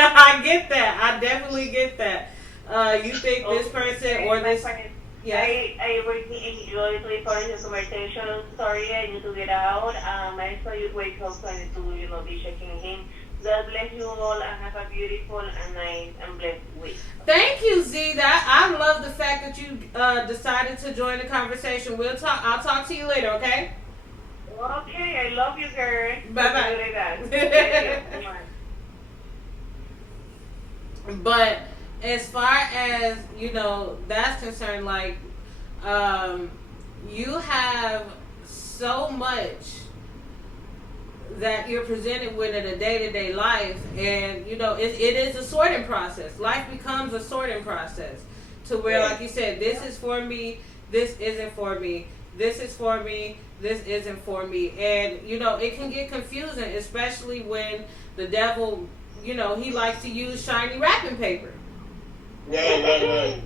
I get that. I definitely get that. You think this person or this? Yeah. I really enjoyed the conversation. Sorry, I need to get out. I saw you wake up, so I need to be checking him. God bless you all, and have a beautiful and nice and blessed week. Thank you, Z. I love the fact that you decided to join the conversation. I'll talk to you later. Okay. Okay, I love you, girl. Bye Thank bye. you. But as far as that's concerned, like, um, you have so much that you're presented with in a day-to-day life, and it is a sorting process. Life becomes a sorting process to where, Right. like you said, this is for me, this isn't for me, this is for me, this isn't for me. And it can get confusing, especially when the devil, he likes to use shiny wrapping paper. Right.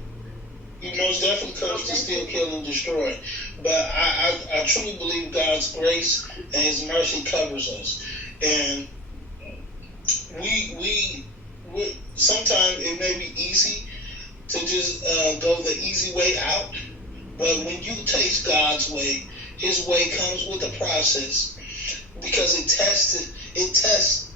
He most definitely comes to steal, kill, and destroy. But I truly believe God's grace and His mercy covers us. And we sometimes it may be easy to just go the easy way out. But when you taste God's way, His way comes with a process because it tests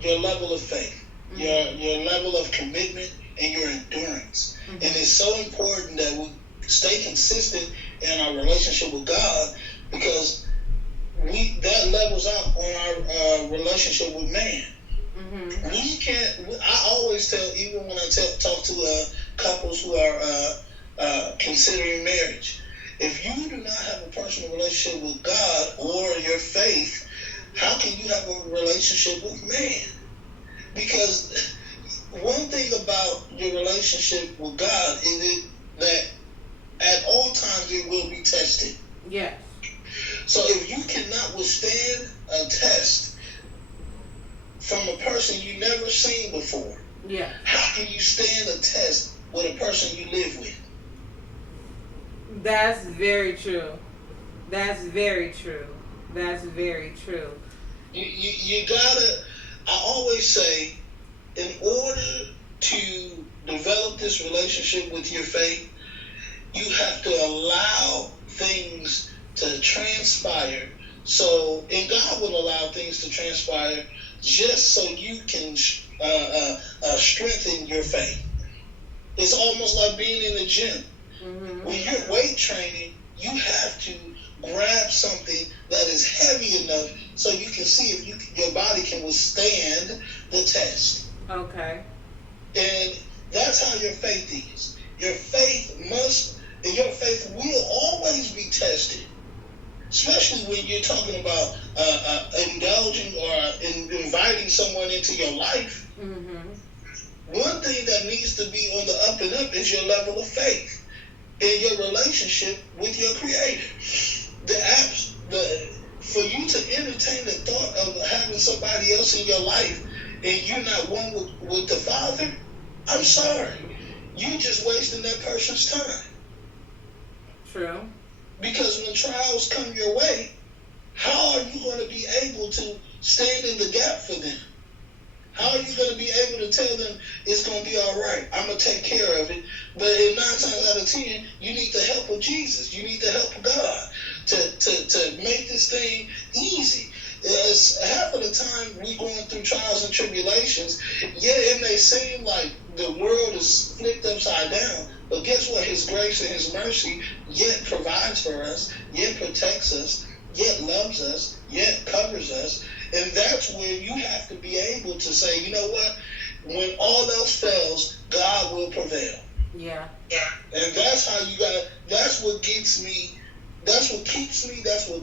your level of faith, your level of commitment, and your endurance. And it's so important that we stay consistent in our relationship with God because that levels out on our relationship with man. We can't. I always tell, even when I talk to couples who are considering marriage, if you do not have a personal relationship with God or your faith, how can you have a relationship with man? Because one thing about your relationship with God is that at all times it will be tested. Yes. So if you cannot withstand a test from a person you never seen before, Yeah. how can you stand a test with a person you live with? That's very true. That's very true. That's very true. You gotta. I always say, in order to develop this relationship with your faith, you have to allow things to transpire. So, and God will allow things to transpire just so you can strengthen your faith. It's almost like being in the gym. When you're weight training, you have to grab something that is heavy enough so you can see if your body can withstand the test. Okay. And that's how your faith is. Your faith will always be tested, especially when you're talking about indulging or inviting someone into your life. One thing that needs to be on the up and up is your level of faith in your relationship with your Creator. For you to entertain the thought of having somebody else in your life and you're not one with the Father, I'm sorry. You're just wasting that person's time. True. Because when trials come your way, how are you going to be able to stand in the gap for them? How are you going to be able to tell them it's going to be all right? I'm going to take care of it. But in 9 times out of 10, you need the help of Jesus. You need the help of God to make this thing easy. Half of the time we going through trials and tribulations, yeah, it may seem like the world is flipped upside down, but guess what? His grace and His mercy yet provides for us, yet protects us, yet loves us, yet covers us. And that's where you have to be able to say, you know what? When all else fails, God will prevail. Yeah. And that's how you got. That's what gets me. That's what keeps me. That's what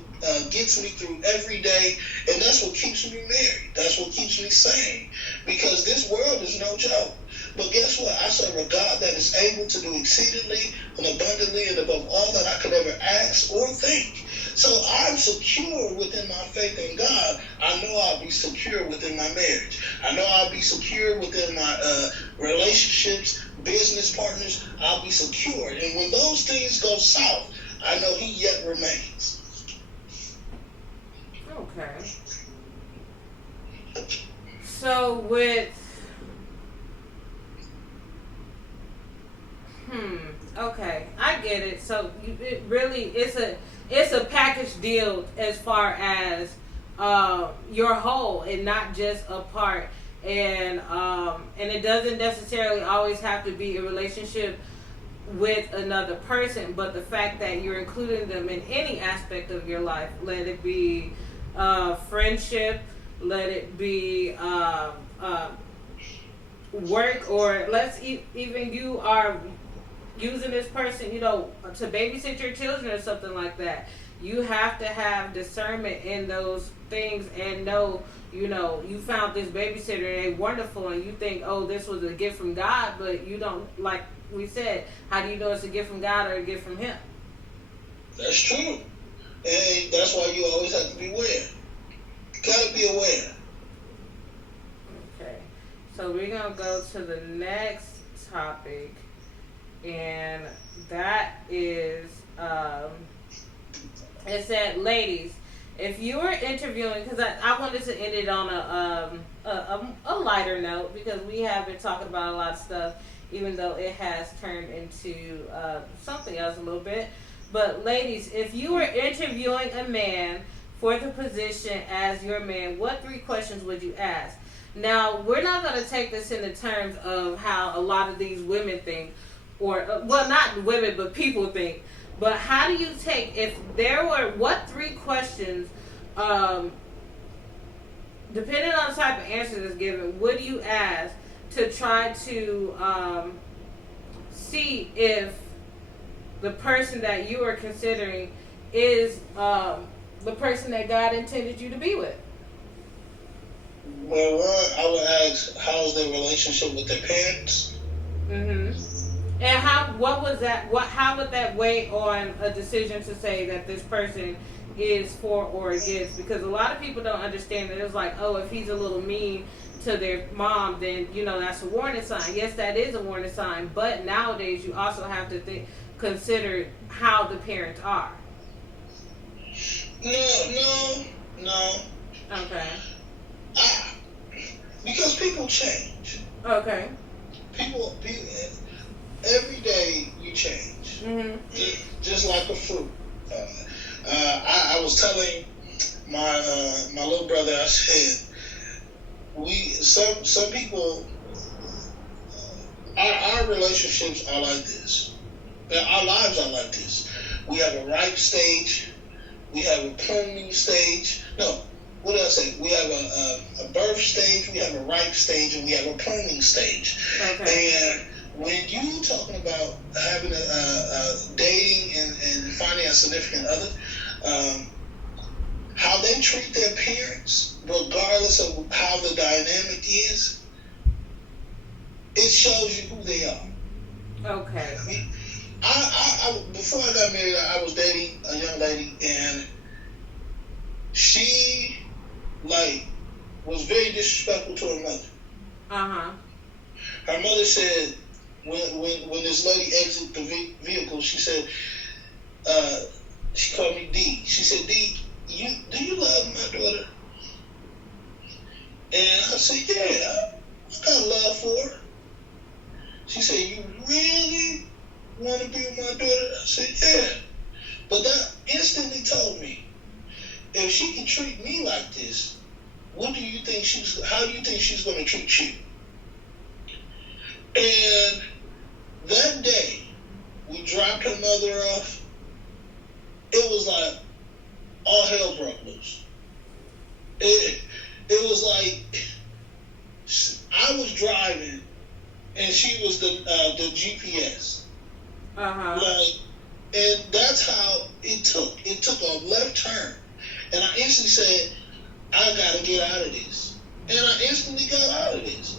gets me through every day. And that's what keeps me married. That's what keeps me sane. Because this world is no joke. But guess what? I serve a God that is able to do exceedingly and abundantly and above all that I could ever ask or think. So I'm secure within my faith in God. I know I'll be secure within my marriage. I know I'll be secure within my relationships, business partners. I'll be secure. And when those things go south, I know He yet remains. Okay. So with okay, I get it. So it really it's a package deal as far as your whole and not just a part. And it doesn't necessarily always have to be a relationship with another person, but the fact that you're including them in any aspect of your life, let it be friendship, let it be work, or even you are using this person, to babysit your children or something like that. You have to have discernment in those things and know, you found this babysitter and they wonderful, and you think, oh, this was a gift from God, but you don't, like we said, how do you know it's a gift from God or a gift from Him? That's true. And that's why you always have to be aware. Gotta be aware. Okay. So we're going to go to the next topic, and that is, it said, ladies, if you were interviewing, because I wanted to end it on a lighter note, because we have been talking about a lot of stuff, even though it has turned into something else a little bit. But ladies, if you were interviewing a man for the position as your man, what 3 questions would you ask? Now, we're not going to take this in the terms of how a lot of these women think, or, well, not women, but people think. But how do you take, if there were, what 3 questions, depending on the type of answer that's given, would you ask to try to see if the person that you are considering is the person that God intended you to be with? Well, one, I would ask, how's their relationship with their parents? Mm-hmm. And how would that weigh on a decision to say that this person is for or against? Because a lot of people don't understand that it's like, oh, if he's a little mean to their mom, then that's a warning sign. Yes, that is a warning sign, but nowadays you also have to consider how the parents are. No. Okay. Because people change. Okay. People every day you change. Mm-hmm. Just like a fruit. I was telling my little brother, I said, some people, our relationships are like this. Our lives are like this. We have a ripe stage. We have a pruning stage. No, what did I say? We have a birth stage, we have a ripe stage, and we have a pruning stage. Okay. And when you talking about having a dating and finding a significant other, how they treat their parents, regardless of how the dynamic is, it shows you who they are. Okay. I before I got married, I was dating a young lady, and she was very disrespectful to her mother. Uh-huh. Her mother said when this lady exited the vehicle, she said, she called me D. She said, D, do you love my daughter? And I said, yeah, I got love for her. She said, you really want to be with my daughter? I said, yeah. But that instantly told me, if she can treat me like this, how do you think she's going to treat you? And that day, we dropped her mother off. It was like all hell broke loose. It was like I was driving and she was the GPS. Uh-huh. And that's how it took. It took a left turn. And I instantly said, I gotta get out of this. And I instantly got out of this.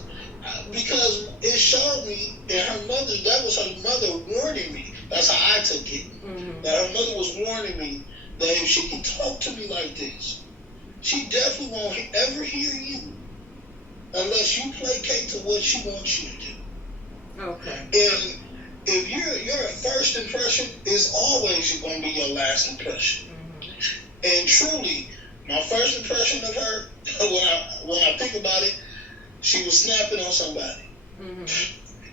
Because it showed me that that was her mother warning me. That's how I took it. Mm-hmm. That her mother was warning me that if she can talk to me like this, she definitely won't ever hear you unless you placate to what she wants you to do. Okay. And if your first impression is always going to be your last impression. Mm-hmm. And truly, my first impression of her, when I think about it, she was snapping on somebody. Mm-hmm.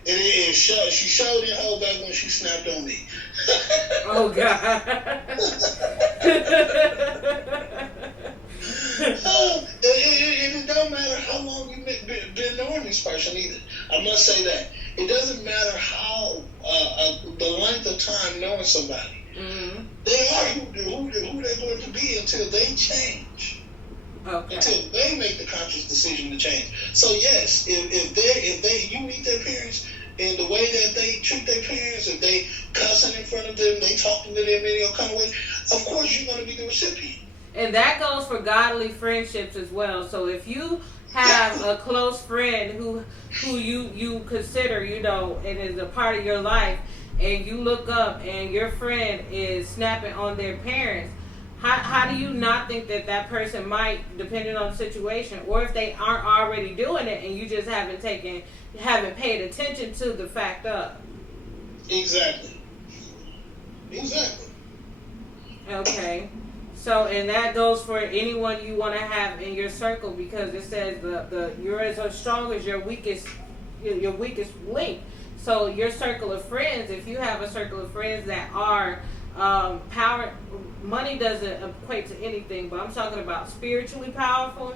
And she showed it hold back when she snapped on me. Oh, God. It don't matter how long you've been knowing this person either. I must say that. It doesn't matter how the length of time knowing somebody. Mm-hmm. They are who they're going to be until they change. Okay. Until they make the conscious decision to change. So yes, if you meet their parents and the way that they treat their parents, if they cussing in front of them, they talking to them in any kind of way, of course you're going to be the recipient. And that goes for godly friendships as well. So if you have a close friend who you consider, and is a part of your life, and you look up and your friend is snapping on their parents, how do you not think that person might, depending on the situation, or if they aren't already doing it and you just haven't paid attention to the fact of? Exactly. Okay. So, and that goes for anyone you want to have in your circle, because it says you're as strong as your weakest link. So your circle of friends, if you have a circle of friends that are power, money doesn't equate to anything, but I'm talking about spiritually powerful,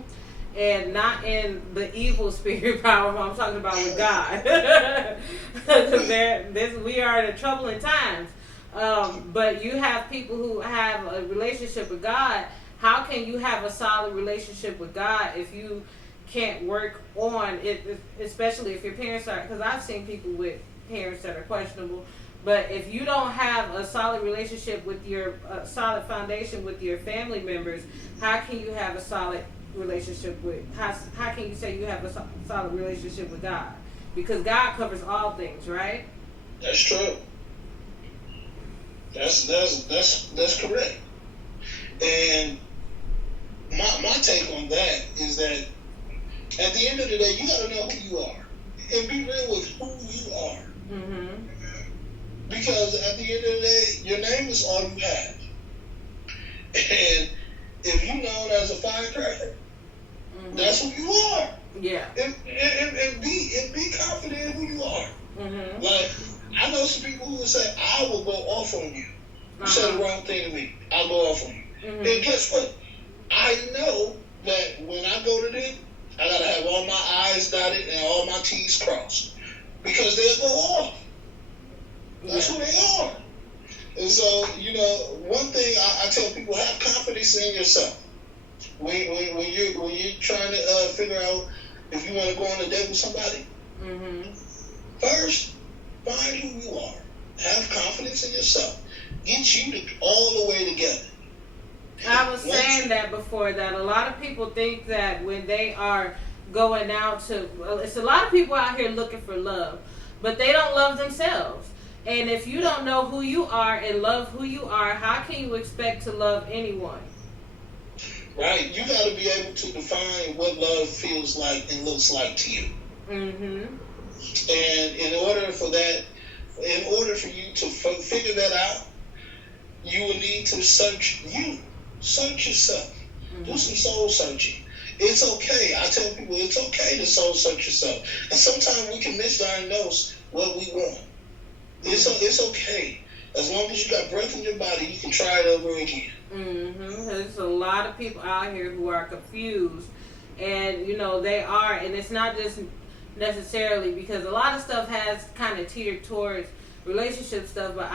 and not in the evil spirit powerful. I'm talking about with God, because we are in troubling times. But you have people who have a relationship with God. How can you have a solid relationship with God if you can't work on it, especially if your parents are, because I've seen people with parents that are questionable, but if you don't have a solid relationship with your solid foundation with your family members, how can you have a solid relationship how can you say you have a solid relationship with God? Because God covers all things, right? That's true. That's correct. And my take on that is that at the end of the day, you got to know who you are and be real with who you are. Mm-hmm. Because at the end of the day, your name is all you have. And if you're known as a firecracker, Mm-hmm. that's who you are. Yeah. And be confident in who you are. Mm-hmm. Like, I know some people who will say, I will go off on you. You said the wrong thing to me. I'll go off on you. Mm-hmm. And guess what? I know that when I go to them, I gotta have all my I's dotted and all my T's crossed. Because they'll go off. That's who they are. And so, one thing I tell people, have confidence in yourself. When you're trying to figure out if you want to go on a date with somebody, Mm-hmm. first, find who you are. Have confidence in yourself. Get you all the way together. I was saying that before, that a lot of people think that when they are going out it's a lot of people out here looking for love, but they don't love themselves. And if you don't know who you are and love who you are, how can you expect to love anyone? Right. You got to be able to define what love feels like and looks like to you. Mm-hmm. And in order for you to figure that out, you will need to search you. Search yourself. Mm-hmm. Do some soul searching. It's okay. I tell people it's okay to soul search yourself. And sometimes we can misdiagnose what we want. It's okay. As long as you got breath in your body, you can try it over again. Mm-hmm. There's a lot of people out here who are confused. And, they are. And it's not just necessarily because a lot of stuff has kind of teetered towards relationship stuff. But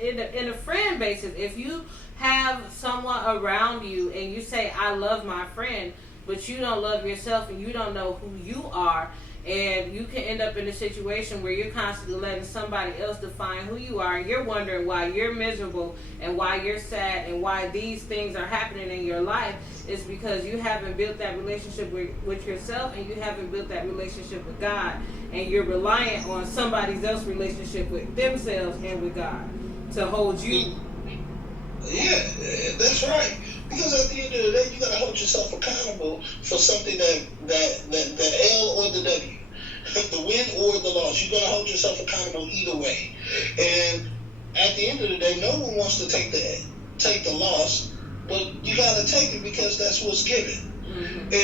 in a friend basis, if you have someone around you and you say, I love my friend, but you don't love yourself and you don't know who you are, and you can end up in a situation where you're constantly letting somebody else define who you are, and you're wondering why you're miserable and why you're sad and why these things are happening in your life. Is because you haven't built that relationship with yourself, and you haven't built that relationship with God, and you're reliant on somebody else's relationship with themselves and with God to hold you. Yeah, that's right. Because at the end of the day, you gotta hold yourself accountable for something that the L or the W, the win or the loss. You gotta hold yourself accountable either way. And at the end of the day, no one wants to take the loss, but you gotta take it because that's what's given. Mm-hmm.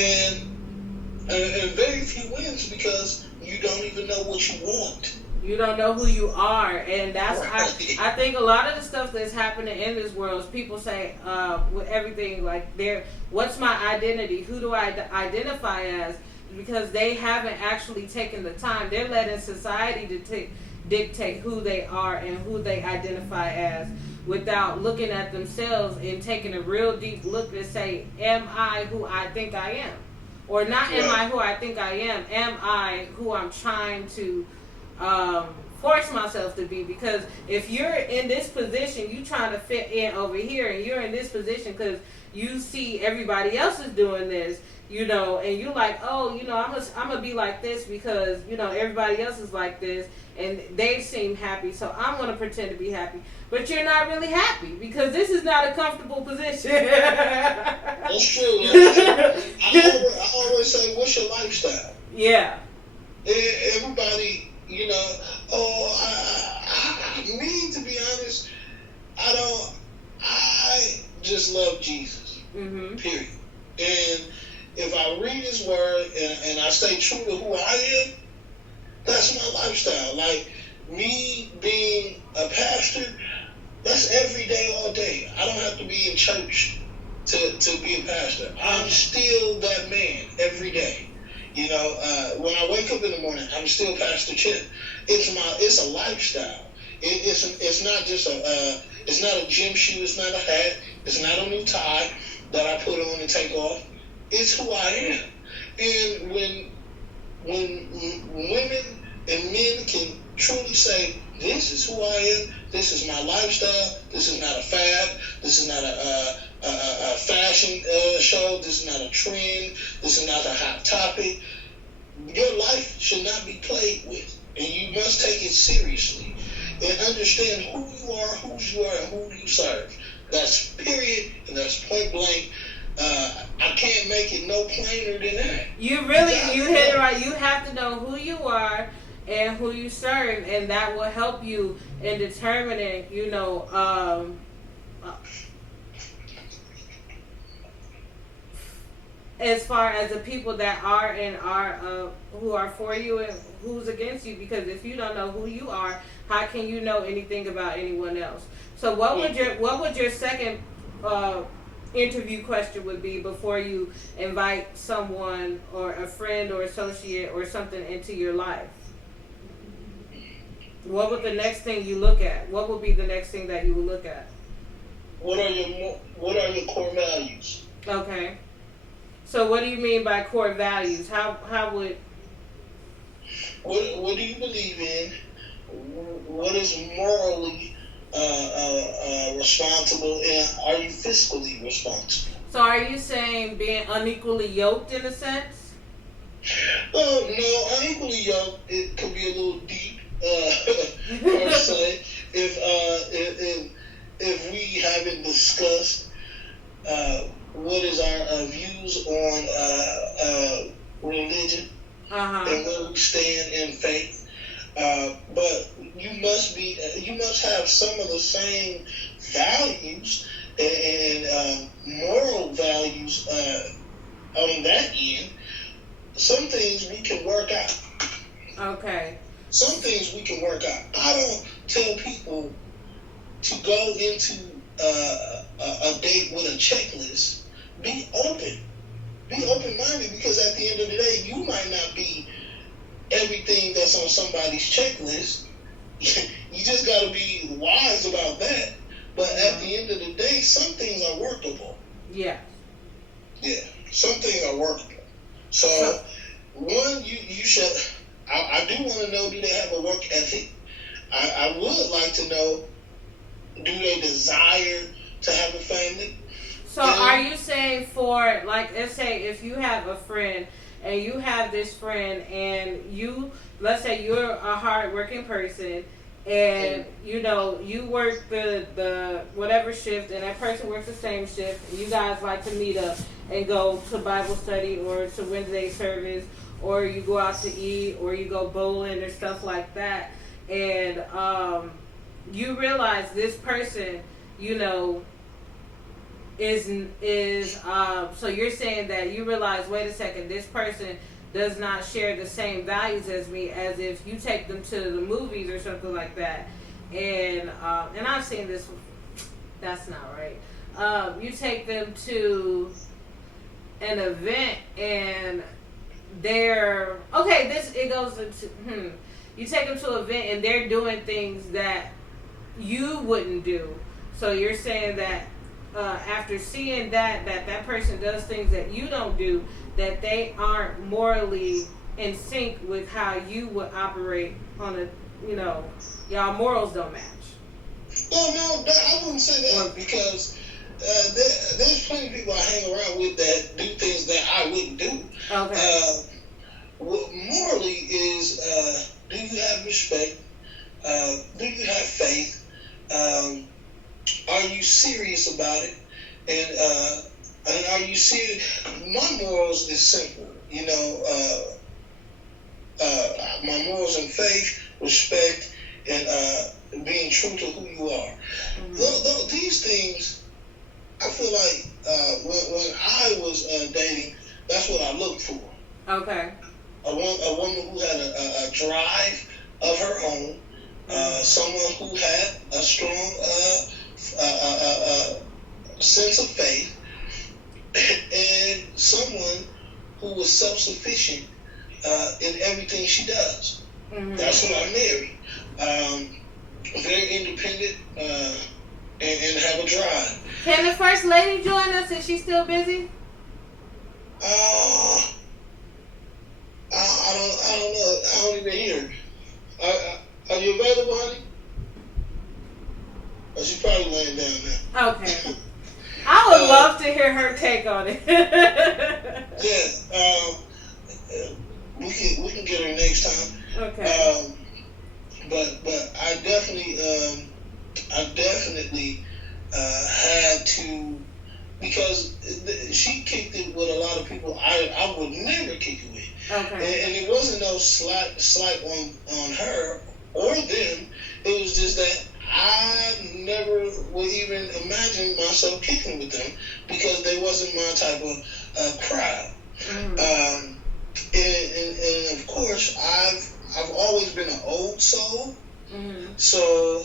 And very few wins because you don't even know what you want. You don't know who you are, and that's I think a lot of the stuff that's happening in this world is people say with everything like what's my identity? Who do I identify as? Because they haven't actually taken the time. They're letting society dictate who they are and who they identify as, without looking at themselves and taking a real deep look and say, am I who I think I am? Or not am I who I think I am I who I'm trying to force myself to be? Because if you're in this position, you trying to fit in over here, and you're in this position because you see everybody else is doing this, you know, and you're like, oh, you know, I'm gonna be like this because, you know, everybody else is like this and they seem happy, so I'm gonna pretend to be happy. But you're not really happy because this is not a comfortable position. That's true. That's true. I always say, what's your lifestyle? Yeah. Everybody, you know, me, to be honest, I just love Jesus. Mm-hmm. Period. And if I read his word and I stay true to who I am, that's my lifestyle. Like, me being a pastor, that's every day, all day. I don't have to be in church to be a pastor. I'm still that man every day. You know, when I wake up in the morning, I'm still Pastor Chip. It's a lifestyle. It's not just it's not a gym shoe. It's not a hat. It's not a new tie that I put on and take off. It's who I am. And when women and men can truly say, this is who I am, this is my lifestyle, this is not a fad, this is not a fashion show, this is not a trend, this is not a hot topic. Your life should not be played with, and you must take it seriously and understand who you are, whose you are, and who you serve. That's period, and that's point blank. I can't make it no plainer than that. You hit it right. You have to know who you are and who you serve, and that will help you in determining, you know, as far as the people that are and are who are for you and who's against you. Because if you don't know who you are, how can you know anything about anyone else? So what would your second interview question would be before you invite someone or a friend or associate or something into your life? What would the next thing you look at? What would be the next thing that you would look at? What are your core values? Okay. So what do you mean by core values? How would... What do you believe in? What is morally responsible, and are you fiscally responsible? So are you saying being unequally yoked in a sense? No, unequally yoked, it could be a little deep, per se. If we haven't discussed what is our views on religion and where we stand in faith. But you must have some of the same values and moral values on that end. Some things we can work out. Okay. Some things we can work out. I don't tell people to go into a date with a checklist. Be open. Be open-minded, because at the end of the day, you might not be everything that's on somebody's checklist. You just got to be wise about that. But at the end of the day, some things are workable. Yeah. Yeah, some things are workable. So one, you should... I do want to know, do they have a work ethic? I would like to know, do they desire to have a family? So are you saying for, like, let's say if you have a friend and you have this friend and you, let's say you're a hard-working person and, you know, you work the whatever shift and that person works the same shift, and you guys like to meet up and go to Bible study or to Wednesday service, or you go out to eat, or you go bowling or stuff like that, and you realize this person, you know, is so you're saying that you realize, wait a second, this person does not share the same values as me, as if you take them to the movies or something like that, and I've seen this, that's not right, you take them to an event and they're okay, it goes into you take them to an event and they're doing things that you wouldn't do. So you're saying that after seeing that person does things that you don't do, that they aren't morally in sync with how you would operate on a, y'all morals don't match. Well, no, I wouldn't say that because there's plenty of people I hang around with that do things that I wouldn't do. Okay. What morally is, do you have respect? Do you have faith? Are you serious about it? And are you serious? My morals is simple. My morals and faith, respect, and being true to who you are. Mm-hmm. These things, I feel like when I was dating, that's what I looked for. Okay. A woman who had a drive of her own, someone who had a strong sense of faith, and someone who was self-sufficient in everything she does. Mm-hmm. That's what I married. Very independent and have a drive. Can the First Lady join us? Is she still busy? I don't know. I don't even hear her. Are you available, honey? Oh, she's probably laying down now. Okay. I would love to hear her take on it. Yeah. We can get her next time. Okay. But I definitely had to, because she kicked it with a lot of people I would never kick it with. Okay. And it wasn't no slight on her or them. It was just that I never would even imagine myself kicking with them because they wasn't my type of crowd. Mm-hmm. And of course, I've always been an old soul. Mm-hmm. So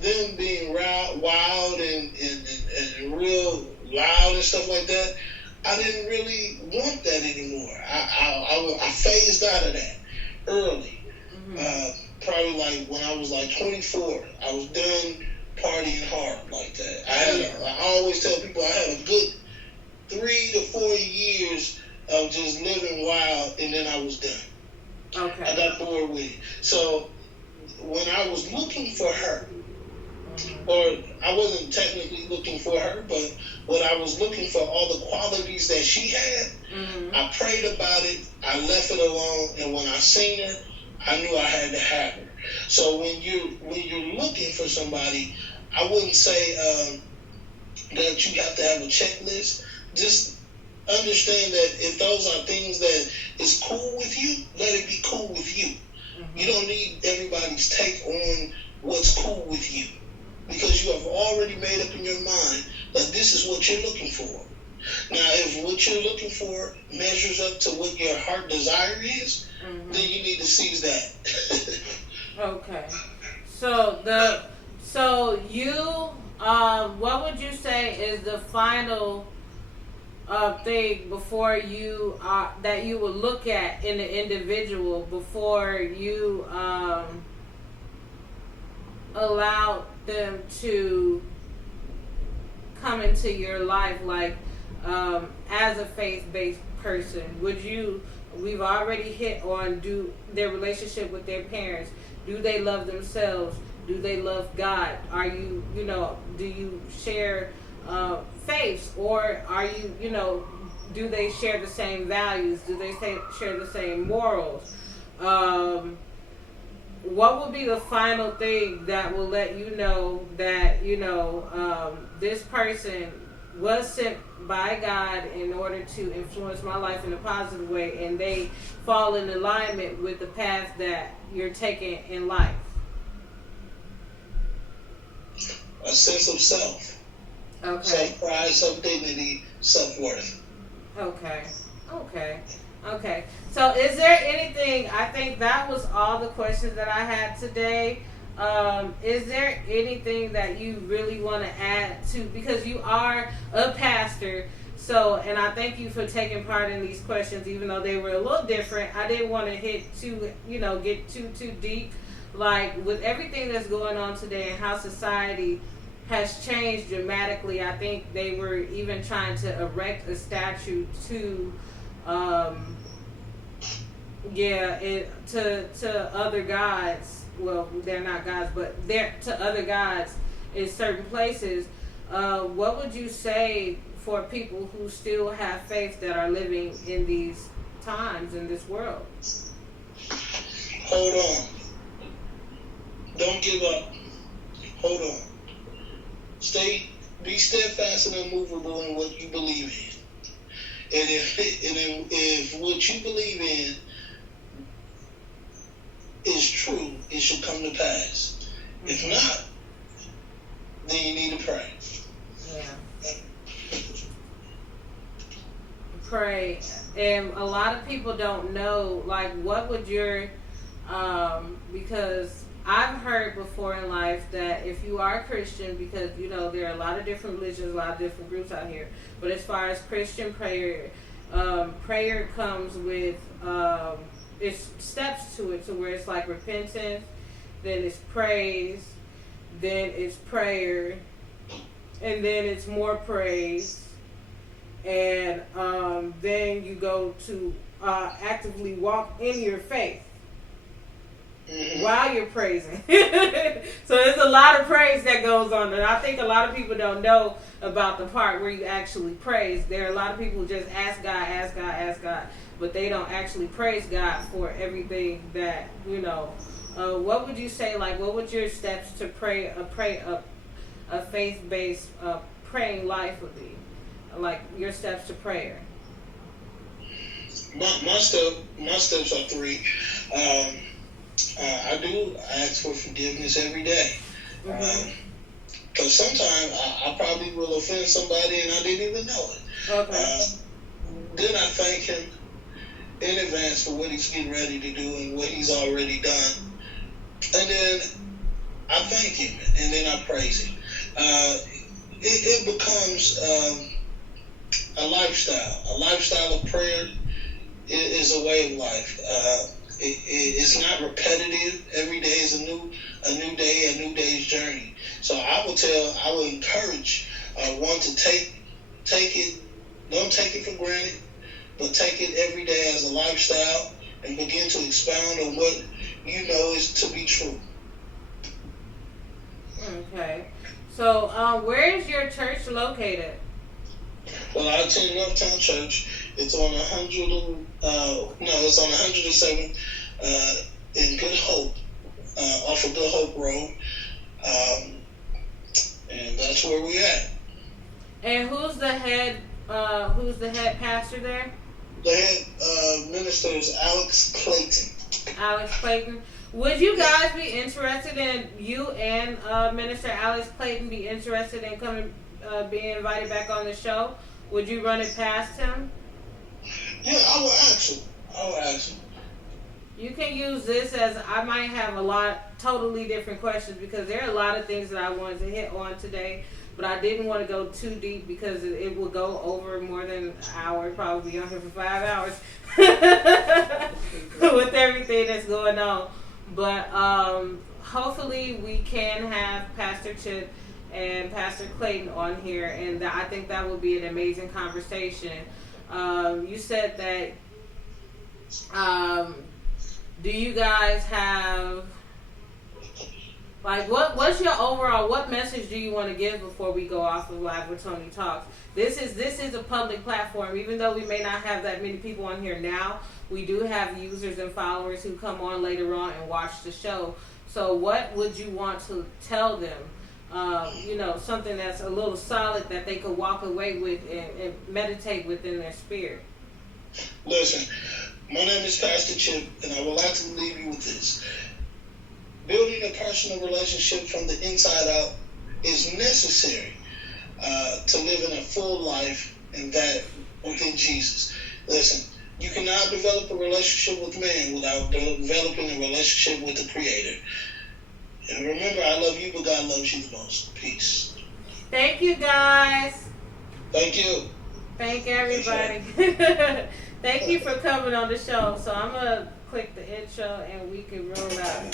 them being wild and real loud and stuff like that, I didn't really want that anymore. I phased out of that early. Mm-hmm. Probably like when I was like 24, I was done partying hard like that. I always tell people I had a good 3 to 4 years of just living wild, and then I was done. Okay. I got bored with it. So when I was looking for her, or I wasn't technically looking for her, but when I was looking for all the qualities that she had, mm-hmm. I prayed about it, I left it alone, and when I seen her, I knew I had to have her. So when you're looking for somebody, I wouldn't say that you have to have a checklist. Just understand that if those are things that is cool with you, let it be cool with you. Mm-hmm. You don't need everybody's take on what's cool with you, because you have already made up in your mind that this is what you're looking for. Now, if what you're looking for measures up to what your heart desire is, mm-hmm. then you need to seize that. Okay. So you, what would you say is the final thing before you that you would look at in the individual before you allow them to come into your life, like as a faith-based person? We've already hit on their relationship with their parents. Do they love themselves? Do they love God? Are you, do you share faiths, or are you, do they share the same values? Do they share the same morals? What will be the final thing that will let you know that, this person was sent by God in order to influence my life in a positive way, and they fall in alignment with the path that you're taking in life? A sense of self. Okay. Self-pride, self-dignity, self-worth. Okay. So is there anything, I think that was all the questions that I had today. Is there anything that you really want to add to, because you are a pastor, So, and I thank you for taking part in these questions, even though they were a little different. I didn't want to get too deep. Like with everything that's going on today and how society has changed dramatically, I think they were even trying to erect a statue to, to other gods. Well, they're not gods, but they're to other gods in certain places. What would you say for people who still have faith that are living in these times in this world? Hold on. Don't give up. Hold on. Be steadfast and unmovable in what you believe in. And if what you believe in is true, it should come to pass. Mm-hmm. If not, then you need to pray. Yeah. Pray. And a lot of people don't know, like, what would your, because I've heard before in life that if you are Christian, because, there are a lot of different religions, a lot of different groups out here, but as far as Christian prayer, prayer comes with, it's steps to it, to where it's like repentance, then it's praise, then it's prayer, and then it's more praise, and then you go to actively walk in your faith while you're praising. So there's a lot of praise that goes on, and I think a lot of people don't know about the part where you actually praise. There are a lot of people who just ask God, but they don't actually praise God for everything that, what would you say, like, what would your steps to pray a faith-based praying life would be? Like your steps to prayer. My steps are 3. I do ask for forgiveness every day. Because sometimes I probably will offend somebody and I didn't even know it. Okay. Then I thank him in advance for what he's getting ready to do and what he's already done. And then I thank him and then I praise him. It becomes a lifestyle. A lifestyle of prayer is a way of life. It's not repetitive. Every day is a new day, a new day's journey. So I would encourage one to take it. Don't take it for granted, but take it every day as a lifestyle and begin to expound on what you know is to be true. Okay. So where is your church located? Well, I attend Northtown Church. It's on 107 in Good Hope, off of Good Hope Road, and that's where we at. And who's the head pastor there? The head minister is Alex Clayton. Alex Clayton. Would you guys be interested in, you and Minister Alex Clayton be interested in coming, being invited back on the show? Would you run it past him? Yeah, I will ask him. You can use this as, I might have a lot totally different questions, because there are a lot of things that I wanted to hit on today, but I didn't want to go too deep because it would go over more than an hour. It'd probably be on here for 5 hours with everything that's going on. But hopefully we can have Pastor Chip and Pastor Clayton on here, and I think that would be an amazing conversation. You said that, do you guys have, like, what's your overall, what message do you want to give before we go off of Live with Toni Talks? This is a public platform. Even though we may not have that many people on here now, we do have users and followers who come on later on and watch the show. So what would you want to tell them? Something that's a little solid that they could walk away with and meditate within their spirit. Listen, my name is Pastor Chip, and I would like to leave you with this. Building a personal relationship from the inside out is necessary to live in a full life, and that within Jesus. Listen, you cannot develop a relationship with man without developing a relationship with the Creator. And remember, I love you, but God loves you the most. Peace. Thank you, guys. Thank you. Thank everybody. Thank you for coming on the show. So I'm gonna click the intro and we can roll out.